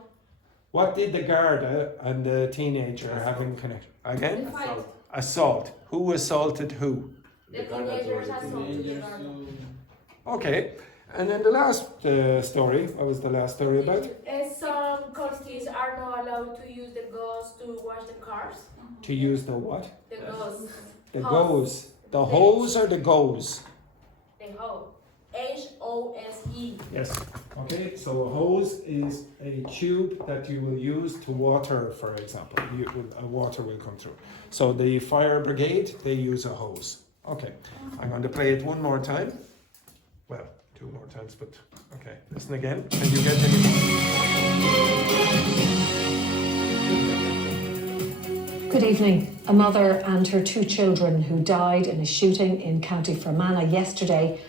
What did the Garda and the teenager have in connection? Again? The fight. Assault. Who assaulted who? The teenagers assaulted the Garda. Okay. And then the last story, what was the last story about? Some countries are not allowed to use the gauze to wash the cars. To use the what? The gauze. The goes. The hose or the goes? The hose. H-O-S-E. Yes. Okay, so a hose is a tube that you will use to water, for example. Water will come through. So the fire brigade, they use a hose. Okay, I'm going to play it one more time. Well, 2 more times, but okay. Listen again. Can you get any more? Good evening. A mother and her 2 children who died in a shooting in County Fermanagh yesterday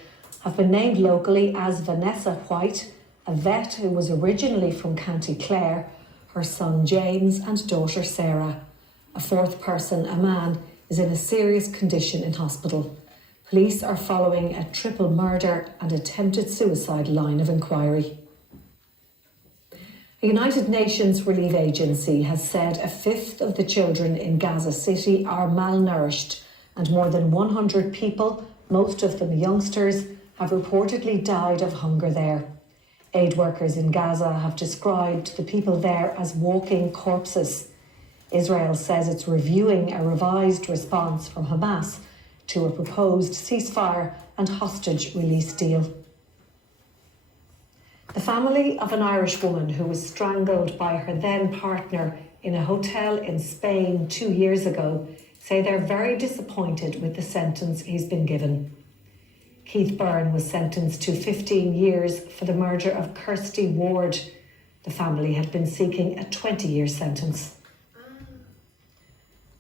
have been named locally as Vanessa White, a vet who was originally from County Clare, her son James and daughter Sarah. A 4th person, a man, is in a serious condition in hospital. Police are following a triple murder and attempted suicide line of inquiry. A United Nations relief agency has said a 5th of the children in Gaza City are malnourished and more than 100 people, most of them youngsters, have reportedly died of hunger there. Aid workers in Gaza have described the people there as walking corpses. Israel says it's reviewing a revised response from Hamas to a proposed ceasefire and hostage release deal. The family of an Irish woman who was strangled by her then partner in a hotel in Spain 2 years ago say they're very disappointed with the sentence he's been given. Keith Byrne was sentenced to 15 years for the murder of Kirsty Ward. The family had been seeking a 20-year sentence.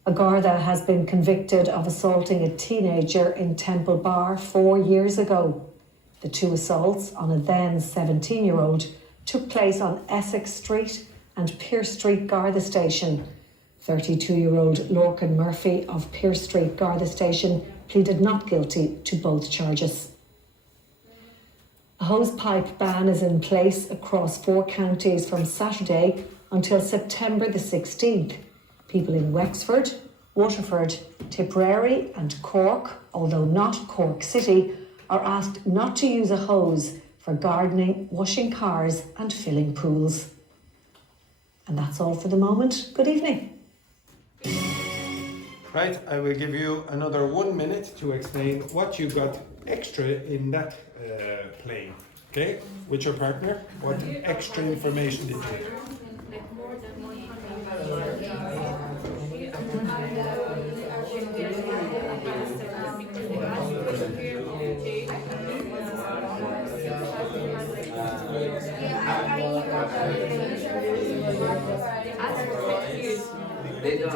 A Garda has been convicted of assaulting a teenager in Temple Bar 4 years ago. The 2 assaults on a then 17-year-old took place on Essex Street and Pearse Street Garda Station. 32-year-old Lorcan Murphy of Pearse Street Garda Station pleaded not guilty to both charges. A hosepipe ban is in place across 4 counties from Saturday until September the 16th. People in Wexford, Waterford, Tipperary and Cork, although not Cork City, are asked not to use a hose for gardening, washing cars and filling pools. And that's all for the moment. Good evening. Right, I will give you another 1 minute to explain what you got extra in that plane. Okay, with your partner, what extra information did you get? They don't.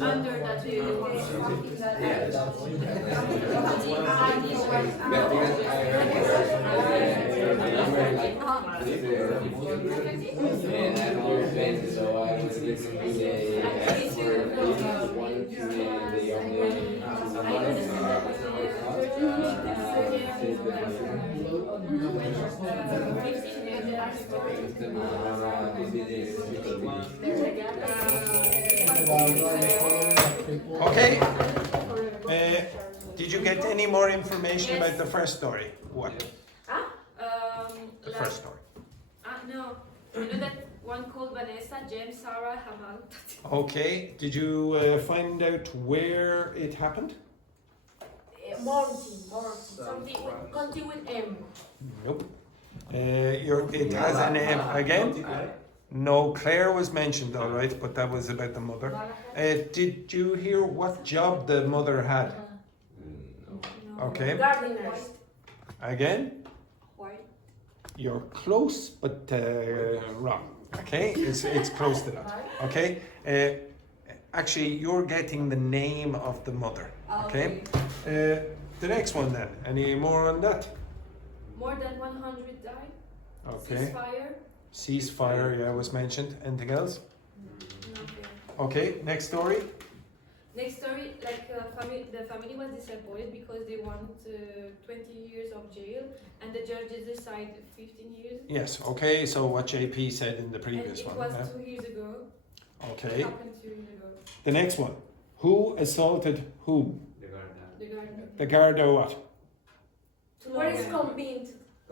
Under that Yeah. And I'm all fan, so I was listening to the ask for one to the Okay. Did you get any more information about the first story? What? The first story. No. You know that one called Vanessa, James, Sarah, Hamal. Okay. Did you find out where it happened? Morty. Something with, continue with M. Nope. It has an M again. No, Claire was mentioned, all right, but that was about the mother. Did you hear what job the mother had? Okay. Gardeners. Again? White. You're close, but wrong. Okay, it's close to that. Okay. Actually, you're getting the name of the mother. Okay. The next one then. Any more on that? More than 100 died. Okay. Ceasefire. Ceasefire, yeah, was mentioned. Anything else? Nothing. Okay. Next story. Next story, like the family was disappointed because they want 20 years of jail, and the judges decided 15 years. Yes. Okay. So what JP said in the And previous it one. was yeah? 2 years ago. Okay. It happened 2 years ago. The next one. Who assaulted whom? The garden. The Garda what? Where is convened?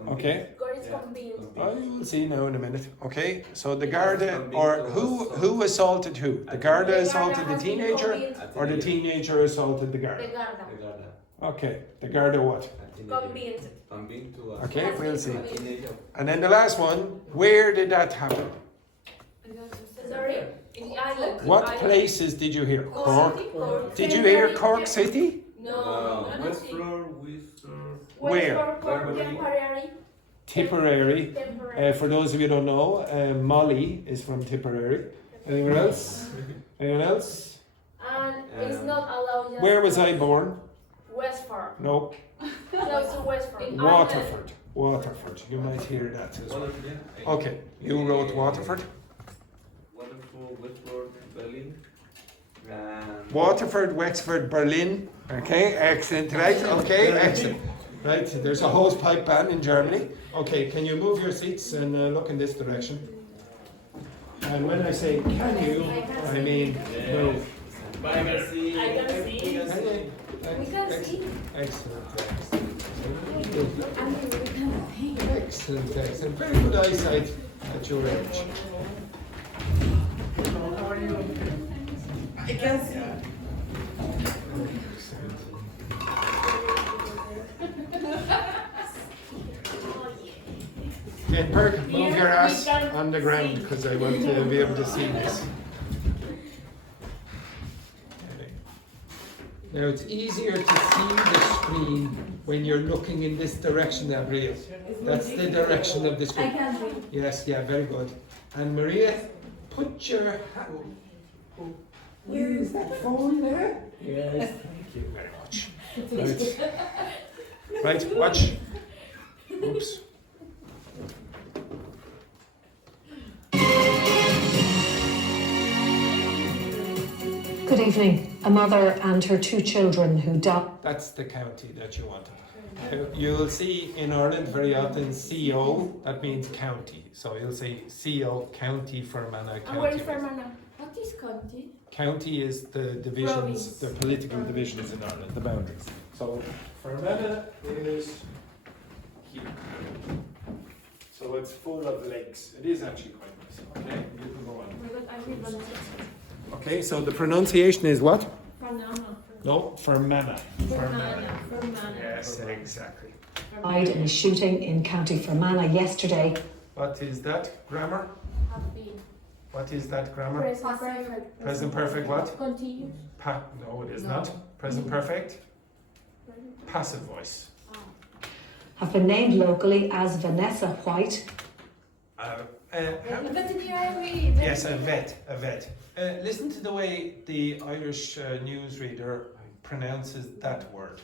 Okay. Where is convened? Oh, you will see now in a minute. Okay. So the Garda, or who assaulted who? The Garda assaulted the teenager, or the teenager assaulted the The Garda? Garda. Okay. The Garda what? Convened. Okay, we'll see. And then the last one. Where did that happen? Sorry? In the island. What Island. places did you hear? Cork. Cork. Did you hear Cork City? No. Where? Temporary. Tipperary. For those of you who don't know, Molly is from Tipperary. Anyone else? Anyone else? And it's not allowed. Just Where was I born? Westford. No, Close to Westford. Waterford. Waterford. You might hear that as well. Okay, you wrote Waterford. Westford, Berlin. Waterford, Wexford, Berlin. Okay, excellent. Right, okay, excellent. Right, there's a hose pipe ban in Germany. Okay, can you move your seats and look in this direction? And when I say can you, I mean move. Bye, merci. I can see. Okay, We can see. excellent. I mean, we can see. Excellent, excellent. Very good eyesight at your age. I can see. Get Perk, move your ass on the ground because I want to be able to see this. Now it's easier to see the screen when you're looking in this direction, Maria. That's the direction of the I screen. can see. Yes, yeah, very good. And Maria, put your where is that phone there? Yes, thank you very much. Right, right, watch. Oops. Good evening. A mother and her 2 children who died. That's the county that you wanted. You'll see in Ireland very often CO, that means county. So you'll say CO, County Fermanagh, And where is County. Fermanagh? What is county? County is the divisions, Province. the political divisions in Ireland, the boundaries. So Fermanagh is here. So it's full of lakes. It is actually quite nice. Okay, you can go on. Oh my God, I read Vanessa. Okay, so the pronunciation is what? Banana. No, Fermanagh. Fermanagh. Yes, exactly. Died in a shooting in County Fermanagh yesterday. What is that grammar? Have been. What is that grammar? Present perfect. Present perfect what? Continuous. No, it is not. Present perfect? Passive voice. Have been named locally as Vanessa White. Veterinary. Yes, a vet. Listen to the way the Irish newsreader pronounces that word.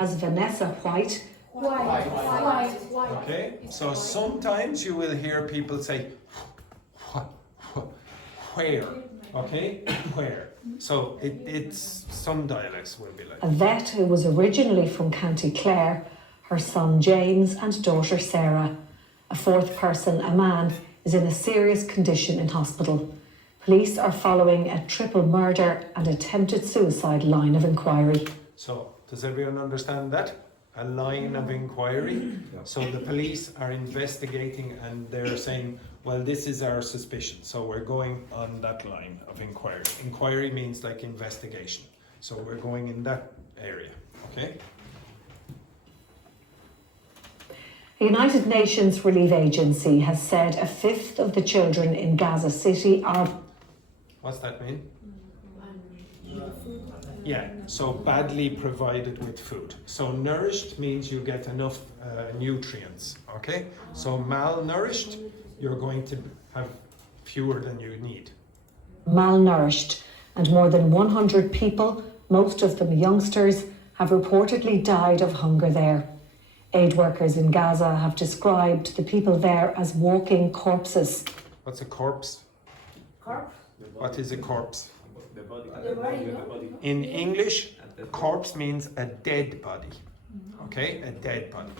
As Vanessa White, Why? Okay, so sometimes you will hear people say, where, okay, where. So it's some dialects will be like. A vet who was originally from County Clare, her son James and daughter Sarah. A fourth person, a man, is in a serious condition in hospital. Police are following a triple murder and attempted suicide line of inquiry. So, does everyone understand that? A line of inquiry. So the police are investigating and they're saying, well, this is our suspicion. So we're going on that line of inquiry. Inquiry means like investigation. So we're going in that area, okay? The United Nations Relief Agency has said a fifth of the children in Gaza City are... What's that mean? Yeah, so badly provided with food. So nourished means you get enough nutrients, okay? So malnourished, you're going to have fewer than you need. malnourished, and more than 100 people, most of them youngsters, have reportedly died of hunger there. Aid workers in Gaza have described the people there as walking corpses. What's a corpse? Corpse? What is a corpse? The body. The body. In English, corpse means a dead body. Okay, a dead body.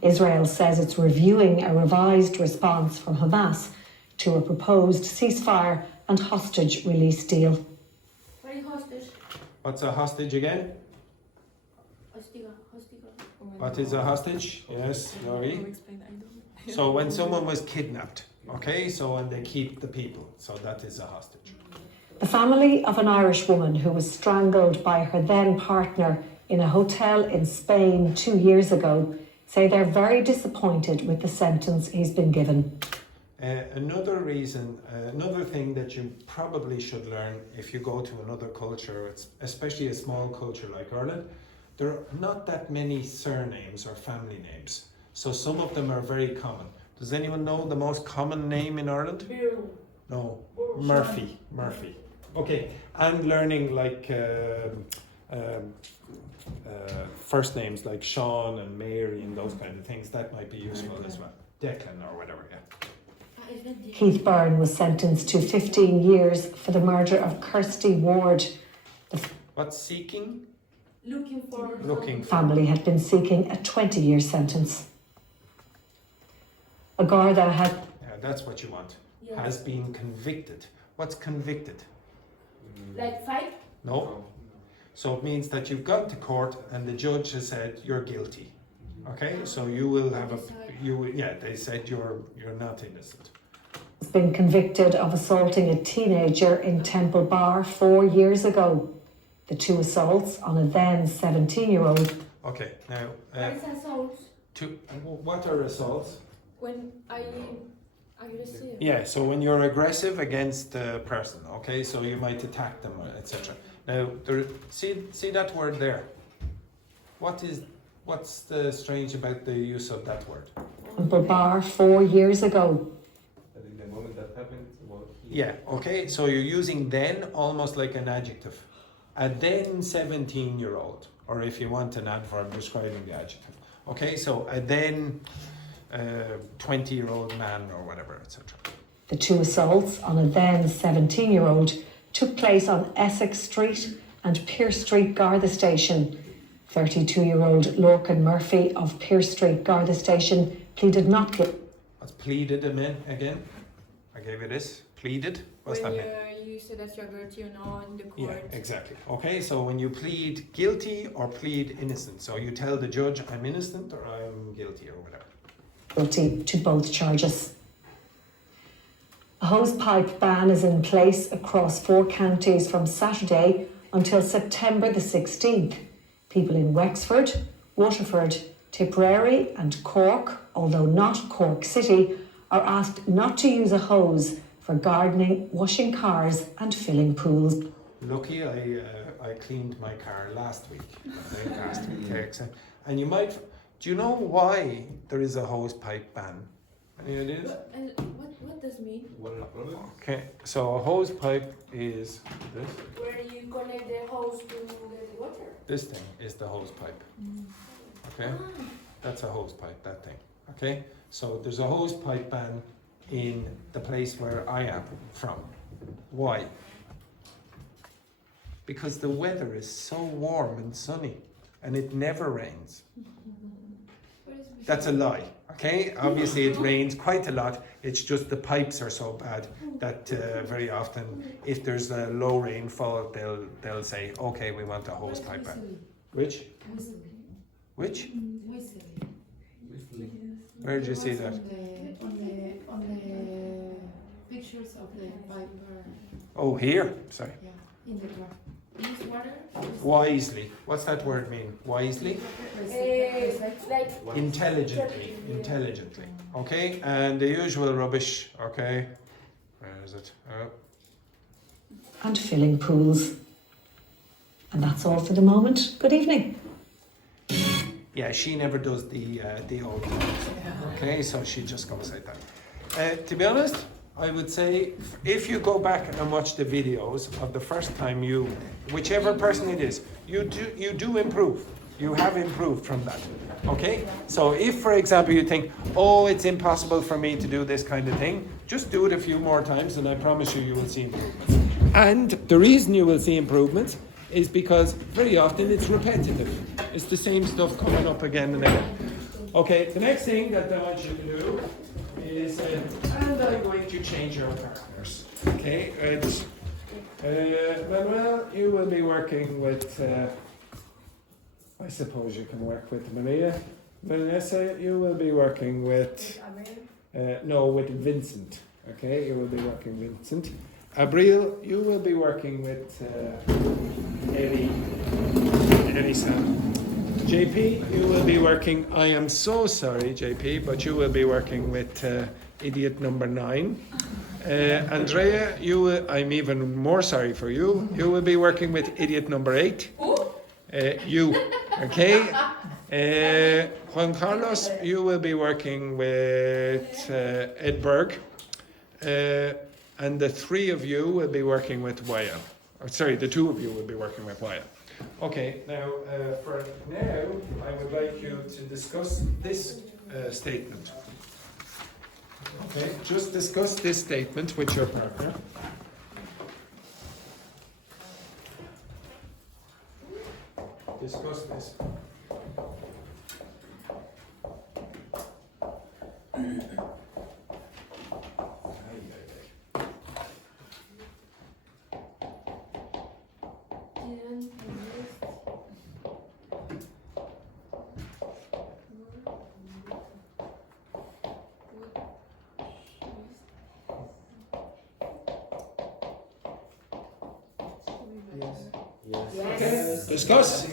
Israel says it's reviewing a revised response from Hamas to a proposed ceasefire and hostage release deal. What is hostage? What's a hostage again? What is a hostage? Yes, Laurie. So when someone was kidnapped, okay, so when they keep the people, so that is a hostage. The family of an Irish woman who was strangled by her then partner in a hotel in Spain 2 years ago say they're very disappointed with the sentence he's been given. Another reason, another thing that you probably should learn if you go to another culture, it's especially a small culture like Ireland, there are not that many surnames or family names. So some of them are very common. Does anyone know the most common name in Ireland? No, Murphy. Okay, and learning like first names like Sean and Mary and those kind of things, that might be useful as well. Declan or whatever, yeah. Keith Byrne was sentenced to 15 years for the murder of Kirsty Ward. What's seeking? Looking for. Looking for. Family had been seeking a 20-year sentence. A Garda had... Yeah, that's what you want. Yes. Has been convicted. What's convicted? Like fight? No. So it means that you've gone to court and the judge has said you're guilty. Okay, so you will have they said you're not innocent. has been convicted of assaulting a teenager in Temple Bar 4 years ago. The two assaults on a then 17-year-old. Okay, now What is assault? what are assaults? When I receive. Yeah, so when you're aggressive against a person, okay, so you might attack them, etc. Now, see that word there. What's the strange about the use of that word? Temple Bar 4 years ago. But in the moment that happened, it's about here. Yeah, okay, so you're using then almost like an adjective. A then 17-year-old, or if you want an adverb describing the adjective. Okay, so a then 20-year-old man or whatever, etc. The two assaults on a then 17-year-old took place on Essex Street and Pierce Street, Garda Station. 32-year-old Lorcan Murphy of Pierce Street, Garda Station pleaded not guilty. What's pleaded again? I gave you this. Pleaded? What's that mean? You say that you're guilty or not in the court. Yeah, exactly. Okay, so when you plead guilty or plead innocent, so you tell the judge I'm innocent or I'm guilty or whatever. Guilty to both charges. A hosepipe ban is in place across 4 counties from Saturday until September the 16th. People in Wexford, Waterford, Tipperary and Cork, although not Cork City, are asked not to use a hose for gardening, washing cars and filling pools. Lucky I cleaned my car last week. And you might... Do you know why there is a hose pipe ban? Any ideas? And what does it mean? What are the problems? Okay, so a hose pipe is this. Where you connect the hose to get the water. This thing is the hose pipe. Okay, that's a hose pipe. That thing. Okay, so there's a hose pipe ban in the place where I am from. Why? Because the weather is so warm and sunny, and it never rains. That's a lie. Okay, obviously it rains quite a lot. It's just the pipes are so bad that very often, if there's a low rainfall, they'll say, okay, we want a hose pipe ban. Which? Which? Where did you see that? On the pictures of the pipe. Oh, here. Sorry. Yeah, in the draft. Use water. Wisely. What's that word mean? Wisely? Like Intelligently. Intelligently. Okay, and the usual rubbish. Okay, where is it? And filling pools. And that's all for the moment. Good evening. Yeah, she never does the old times. Okay, so she just goes like that. To be honest, I would say if you go back and watch the videos of the first time whichever person it is, you do improve. You have improved from that. Okay? So if, for example, you think, oh, it's impossible for me to do this kind of thing, just do it a few more times and I promise you will see improvements. And the reason you will see improvements is because very often it's repetitive. It's the same stuff coming up again and again. Okay, the next thing that I want you to do is, and I'm going to change your partners. Okay, it's Manuel, you will be working with, I suppose you can work with Maria. Vanessa, you will be working with, with Vincent. Okay, you will be working with Vincent. Abril, you will be working with Eddie Sam. JP, you will be working, I am so sorry JP, but you will be working with idiot number 9. Andrea, I'm even more sorry for you. You will be working with idiot number 8. You, okay? Juan Carlos, you will be working with Ed Berg. And the 3 of you will be working with Waya. The 2 of you will be working with Waya. Okay, now for now, I would like you to discuss this statement. Okay, just discuss this statement with your partner. Discuss this.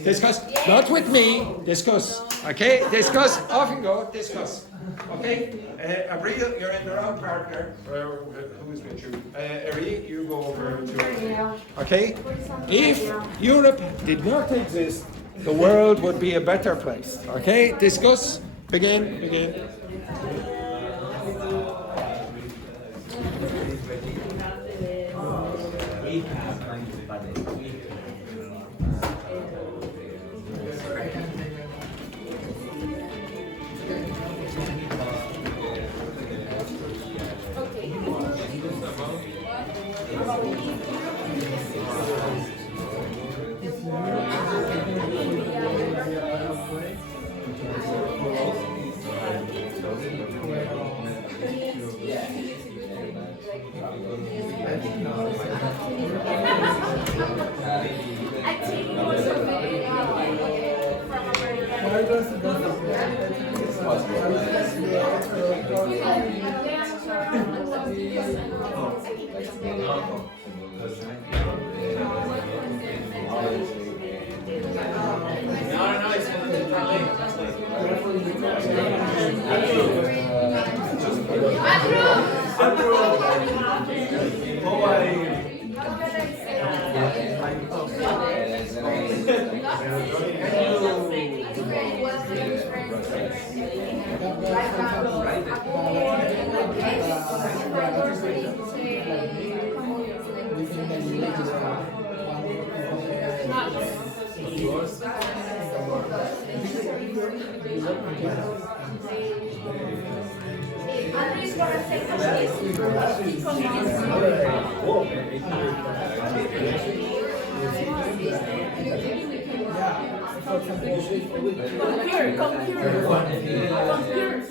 Discuss. Not with me. Discuss. Okay, discuss. Off and go. Discuss. Okay. Abril, you're in the wrong partner. Who is with you? Ari, you go over to. Okay. If Europe did not exist, the world would be a better place. Okay. Discuss. Begin. Andres gonna take us Come here, come here. Come here.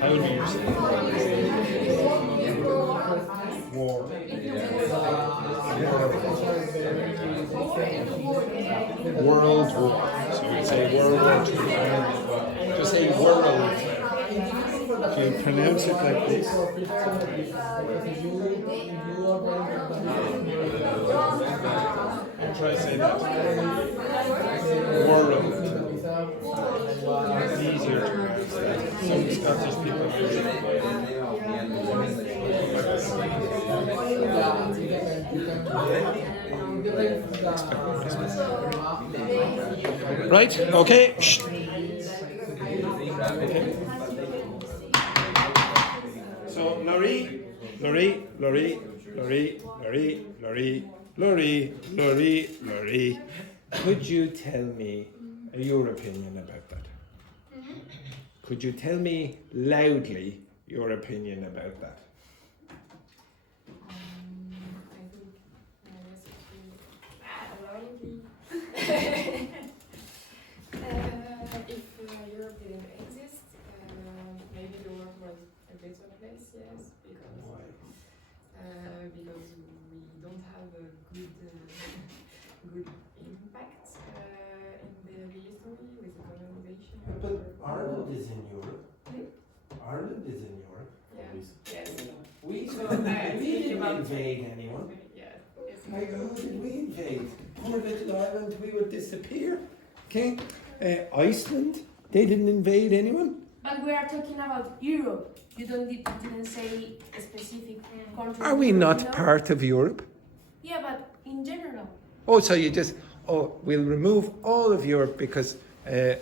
How do you say war? World War. So we say World War II. Just say world. Do you pronounce it like this? Try to say that. World. It's easier to understand. Some Scottish people Right? Okay. Shh. Okay. So Laurie, could you tell me your opinion about that? Could you tell me loudly your opinion about that? If Europe didn't exist, maybe the world was a better place, yes, because we don't have a good impact in the history with colonization. But Ireland is in Europe. Ireland is in Europe. Yeah. Yes. We didn't invade anyone. Yeah. Like, who did we invade? Poor little Ireland, we would disappear. Okay? Iceland, they didn't invade anyone. But we are talking about Europe. You didn't say a specific country. Are we not part of Europe? Yeah, but in general. Oh, so you just, we'll remove all of Europe because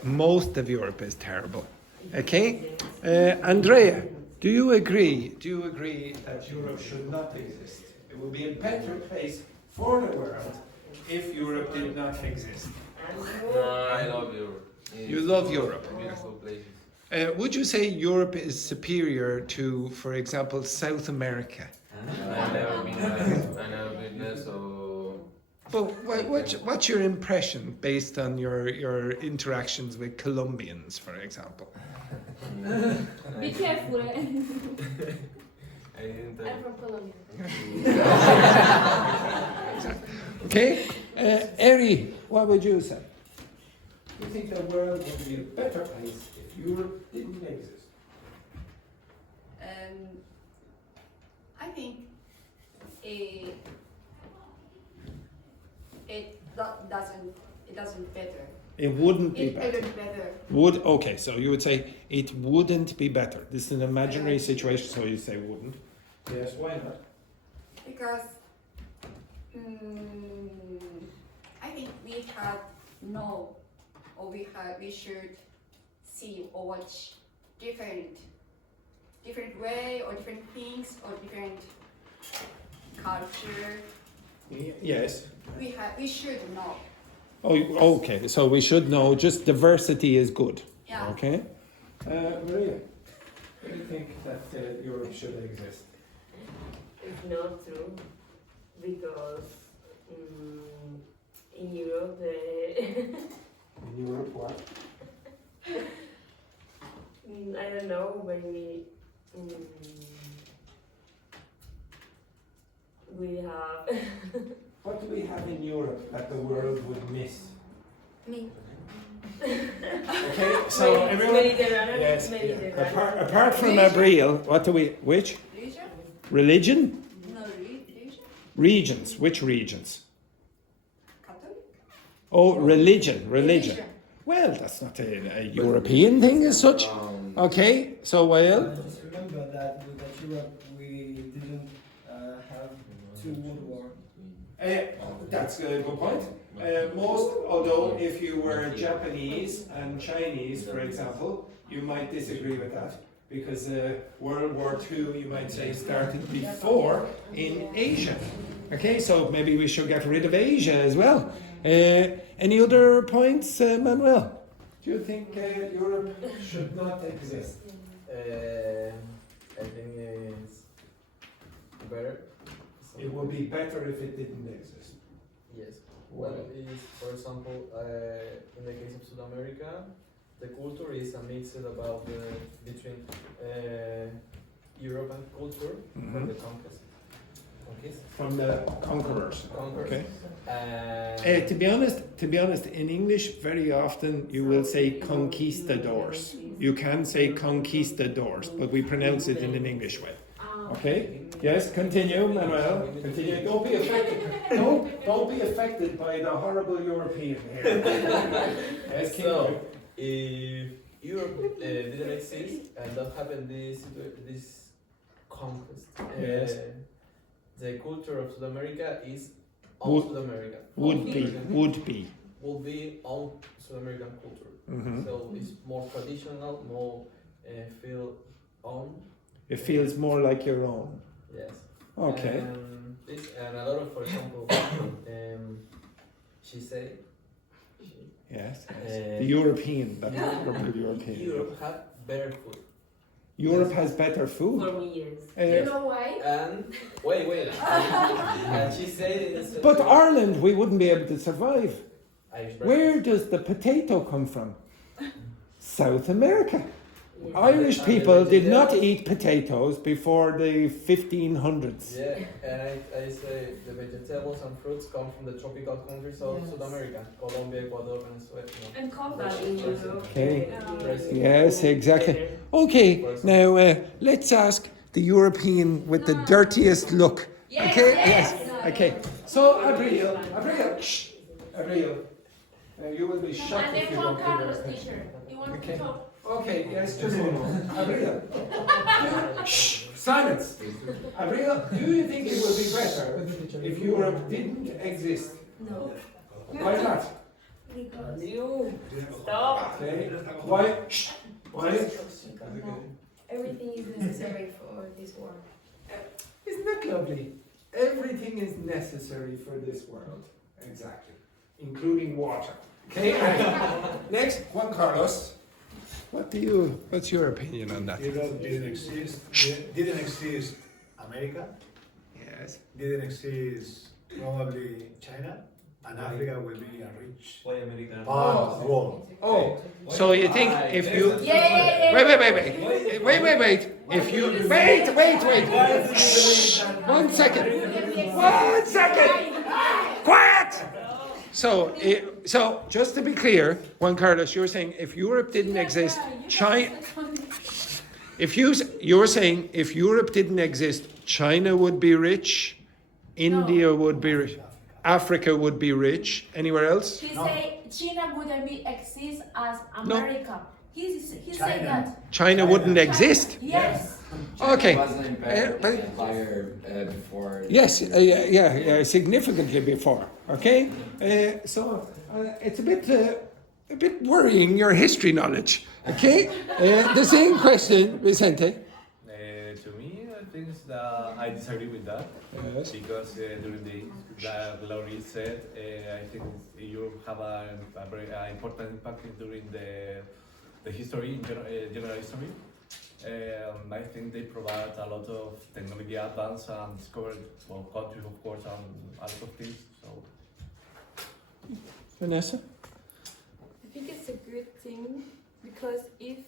most of Europe is terrible. Okay? Andrea, do you agree? Do you agree that Europe should not exist? It would be a better place for the world if Europe did not exist. I love Europe. You love Europe. Beautiful places. Would you say Europe is superior to, for example, South America? I've never been there, so. But what's your impression based on your interactions with Colombians, for example? Be careful. I didn't tell I'm from Colombia. Okay? Eri, what would you say? You think the world would be a better place if Europe didn't exist? I think it doesn't better. It wouldn't be It better. isn't better. Okay, so you would say it wouldn't be better. This is an imaginary situation, so you say wouldn't. Yes, why not? Because I think we should see or watch different different way or different things or different culture. Yes. We should know. Oh, okay. So we should know just diversity is good. Yeah. Okay. Maria, what do you think that Europe should exist? It's not true because in Europe In Europe, what? I don't know, maybe we have What do we have in Europe that the world would miss? Me. Okay, so everyone. Yes. Apart from Abril, what do we? Which? Religion? Religion? No, religion? Regions. Which regions? Catholic? Oh, religion. Well, that's not a European thing as such. Okay, so well. Just remember that Europe we didn't have two world wars. That's a good point. Although if you were Japanese and Chinese, for example, you might disagree with that because World War II, you might say, started before in Asia. Okay, so maybe we should get rid of Asia as well. Any other points, Manuel? Do you think Europe should not exist? I think it's better. It would be better if it didn't exist. Yes. Well, is for example, in the case of South America, the culture is a mix about between European culture from the conquest. From the conquerors. Okay. To be honest, in English, very often you will say conquistadors. You can say conquistadors, but we pronounce it in an English way. Okay. Yes. Continue, Manuel. Continue. Don't be affected. Don't be affected by the horrible European here. Yes, so, if Europe didn't exist and that happened this conquest, Yes. the culture of South America is on South America. Would be on South American culture. Mhm. So it's more traditional, more feel on. It feels more like your own. Yes. Okay. And a lot of, for example, she said. Yes. The European. That European. Europe had better food. Europe has better food. For me, yes. You know why? And wait. And she said. But Ireland, we wouldn't be able to survive. Irish Where does the potato come from? South America. Irish people did not eat potatoes before the 1500s. Yeah, and I say the vegetables and fruits come from the tropical countries of South America, Colombia, Ecuador, Venezuela. And coffee. Okay. Yes, exactly. Okay, now let's ask the European with the dirtiest look. Okay? Yes. Okay. So, Abril, shh. Abril, you will be shocked And if then you Juan don't Carlos, do that. teacher. You want Okay. to talk? Okay, yes, just one moment. Abril. Shh, silence. Abril, do you think it would be better if Europe didn't exist? No. Why not? Because You stop. Okay. Why? Shh. Why? everything is necessary for this world. Isn't that lovely? Everything is necessary for this world. Exactly. Including water. Okay. Next, Juan Carlos. What's your opinion on that? Europe didn't exist. Didn't exist America. Yes. Didn't exist probably China. And Africa will be a rich part of the world. Oh, so you think if you Yeah. wait. If you wait. Shh. 1 second. 1 second. Quiet. So just to be clear, Juan Carlos, you're saying if Europe didn't exist, China. You're saying if Europe didn't exist, China would be rich, India would be rich, Africa would be rich. Anywhere else? He say China wouldn't exist as America. He said that. China wouldn't exist. Yes. Okay. Wasn't empire before. Yes, significantly before. Okay, so it's a bit worrying your history knowledge. Okay, the same question, Vicente. I disagree with that. Yes. Because during the Laurie said, I think Europe have a very important impact during the history, general history. I think they provide a lot of technology advance and discovered countries, of course, and a lot of things. So, Vanessa? I think it's a good thing because if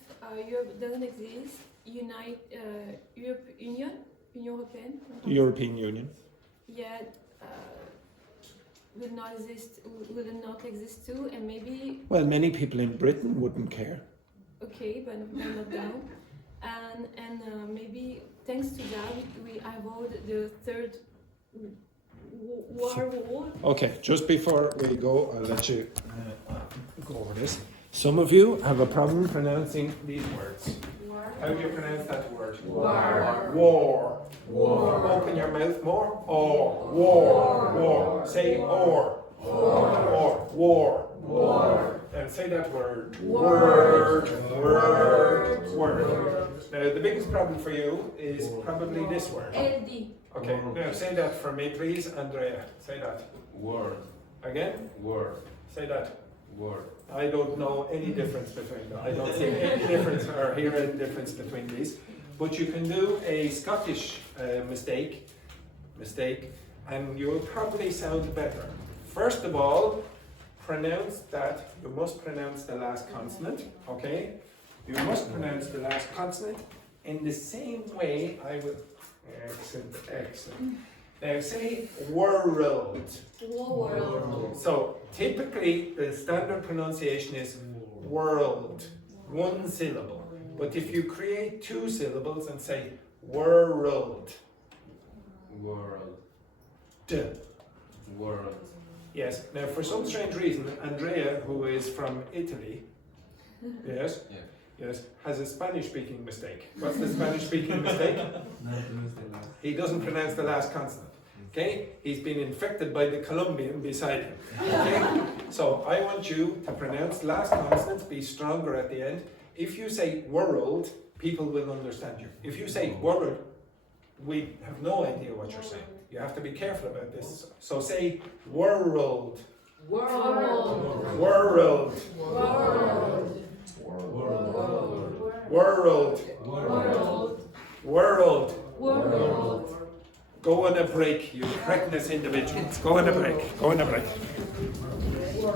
Europe doesn't exist, Union Européenne, European Union. yeah, will not exist too, and maybe Well, many people in Britain wouldn't care. okay, but not down, and maybe thanks to that we avoid the third war. Okay, just before we go, I'll let you go over this. Some of you have a problem pronouncing these words. How do you pronounce that word? War. War. War. Open your mouth more. Or. War. War. Say or. Or. War. War. And say that word. Word. Word. Now, the biggest problem for you is probably this word. LD. Okay, now say that for me, please, Andrea. Say that. Word. Again? Word. Say that. Word. I don't know any difference between them. I don't see any difference or hear any difference between these. But you can do a Scottish mistake, and you'll probably sound better. First of all, pronounce that. You must pronounce the last consonant, okay? You must pronounce the last consonant in the same way I would. Excellent, excellent. Now say world. World. So typically the standard pronunciation is world, one syllable. But if you create two syllables and say world, World. d. World. Yes. Now for some strange reason, Andrea, who is from Italy, yes, Yeah. yes, has a Spanish-speaking mistake. What's the Spanish-speaking mistake? He doesn't pronounce the last consonant. Okay? He's been infected by the Colombian beside him. Okay? So I want you to pronounce last consonants, be stronger at the end. If you say world, people will understand you. If you say world, we have no idea what you're saying. You have to be careful about this. So say world. World. World. World. World. Go on a break, you pregnant individuals. Go on a break. Go on a break.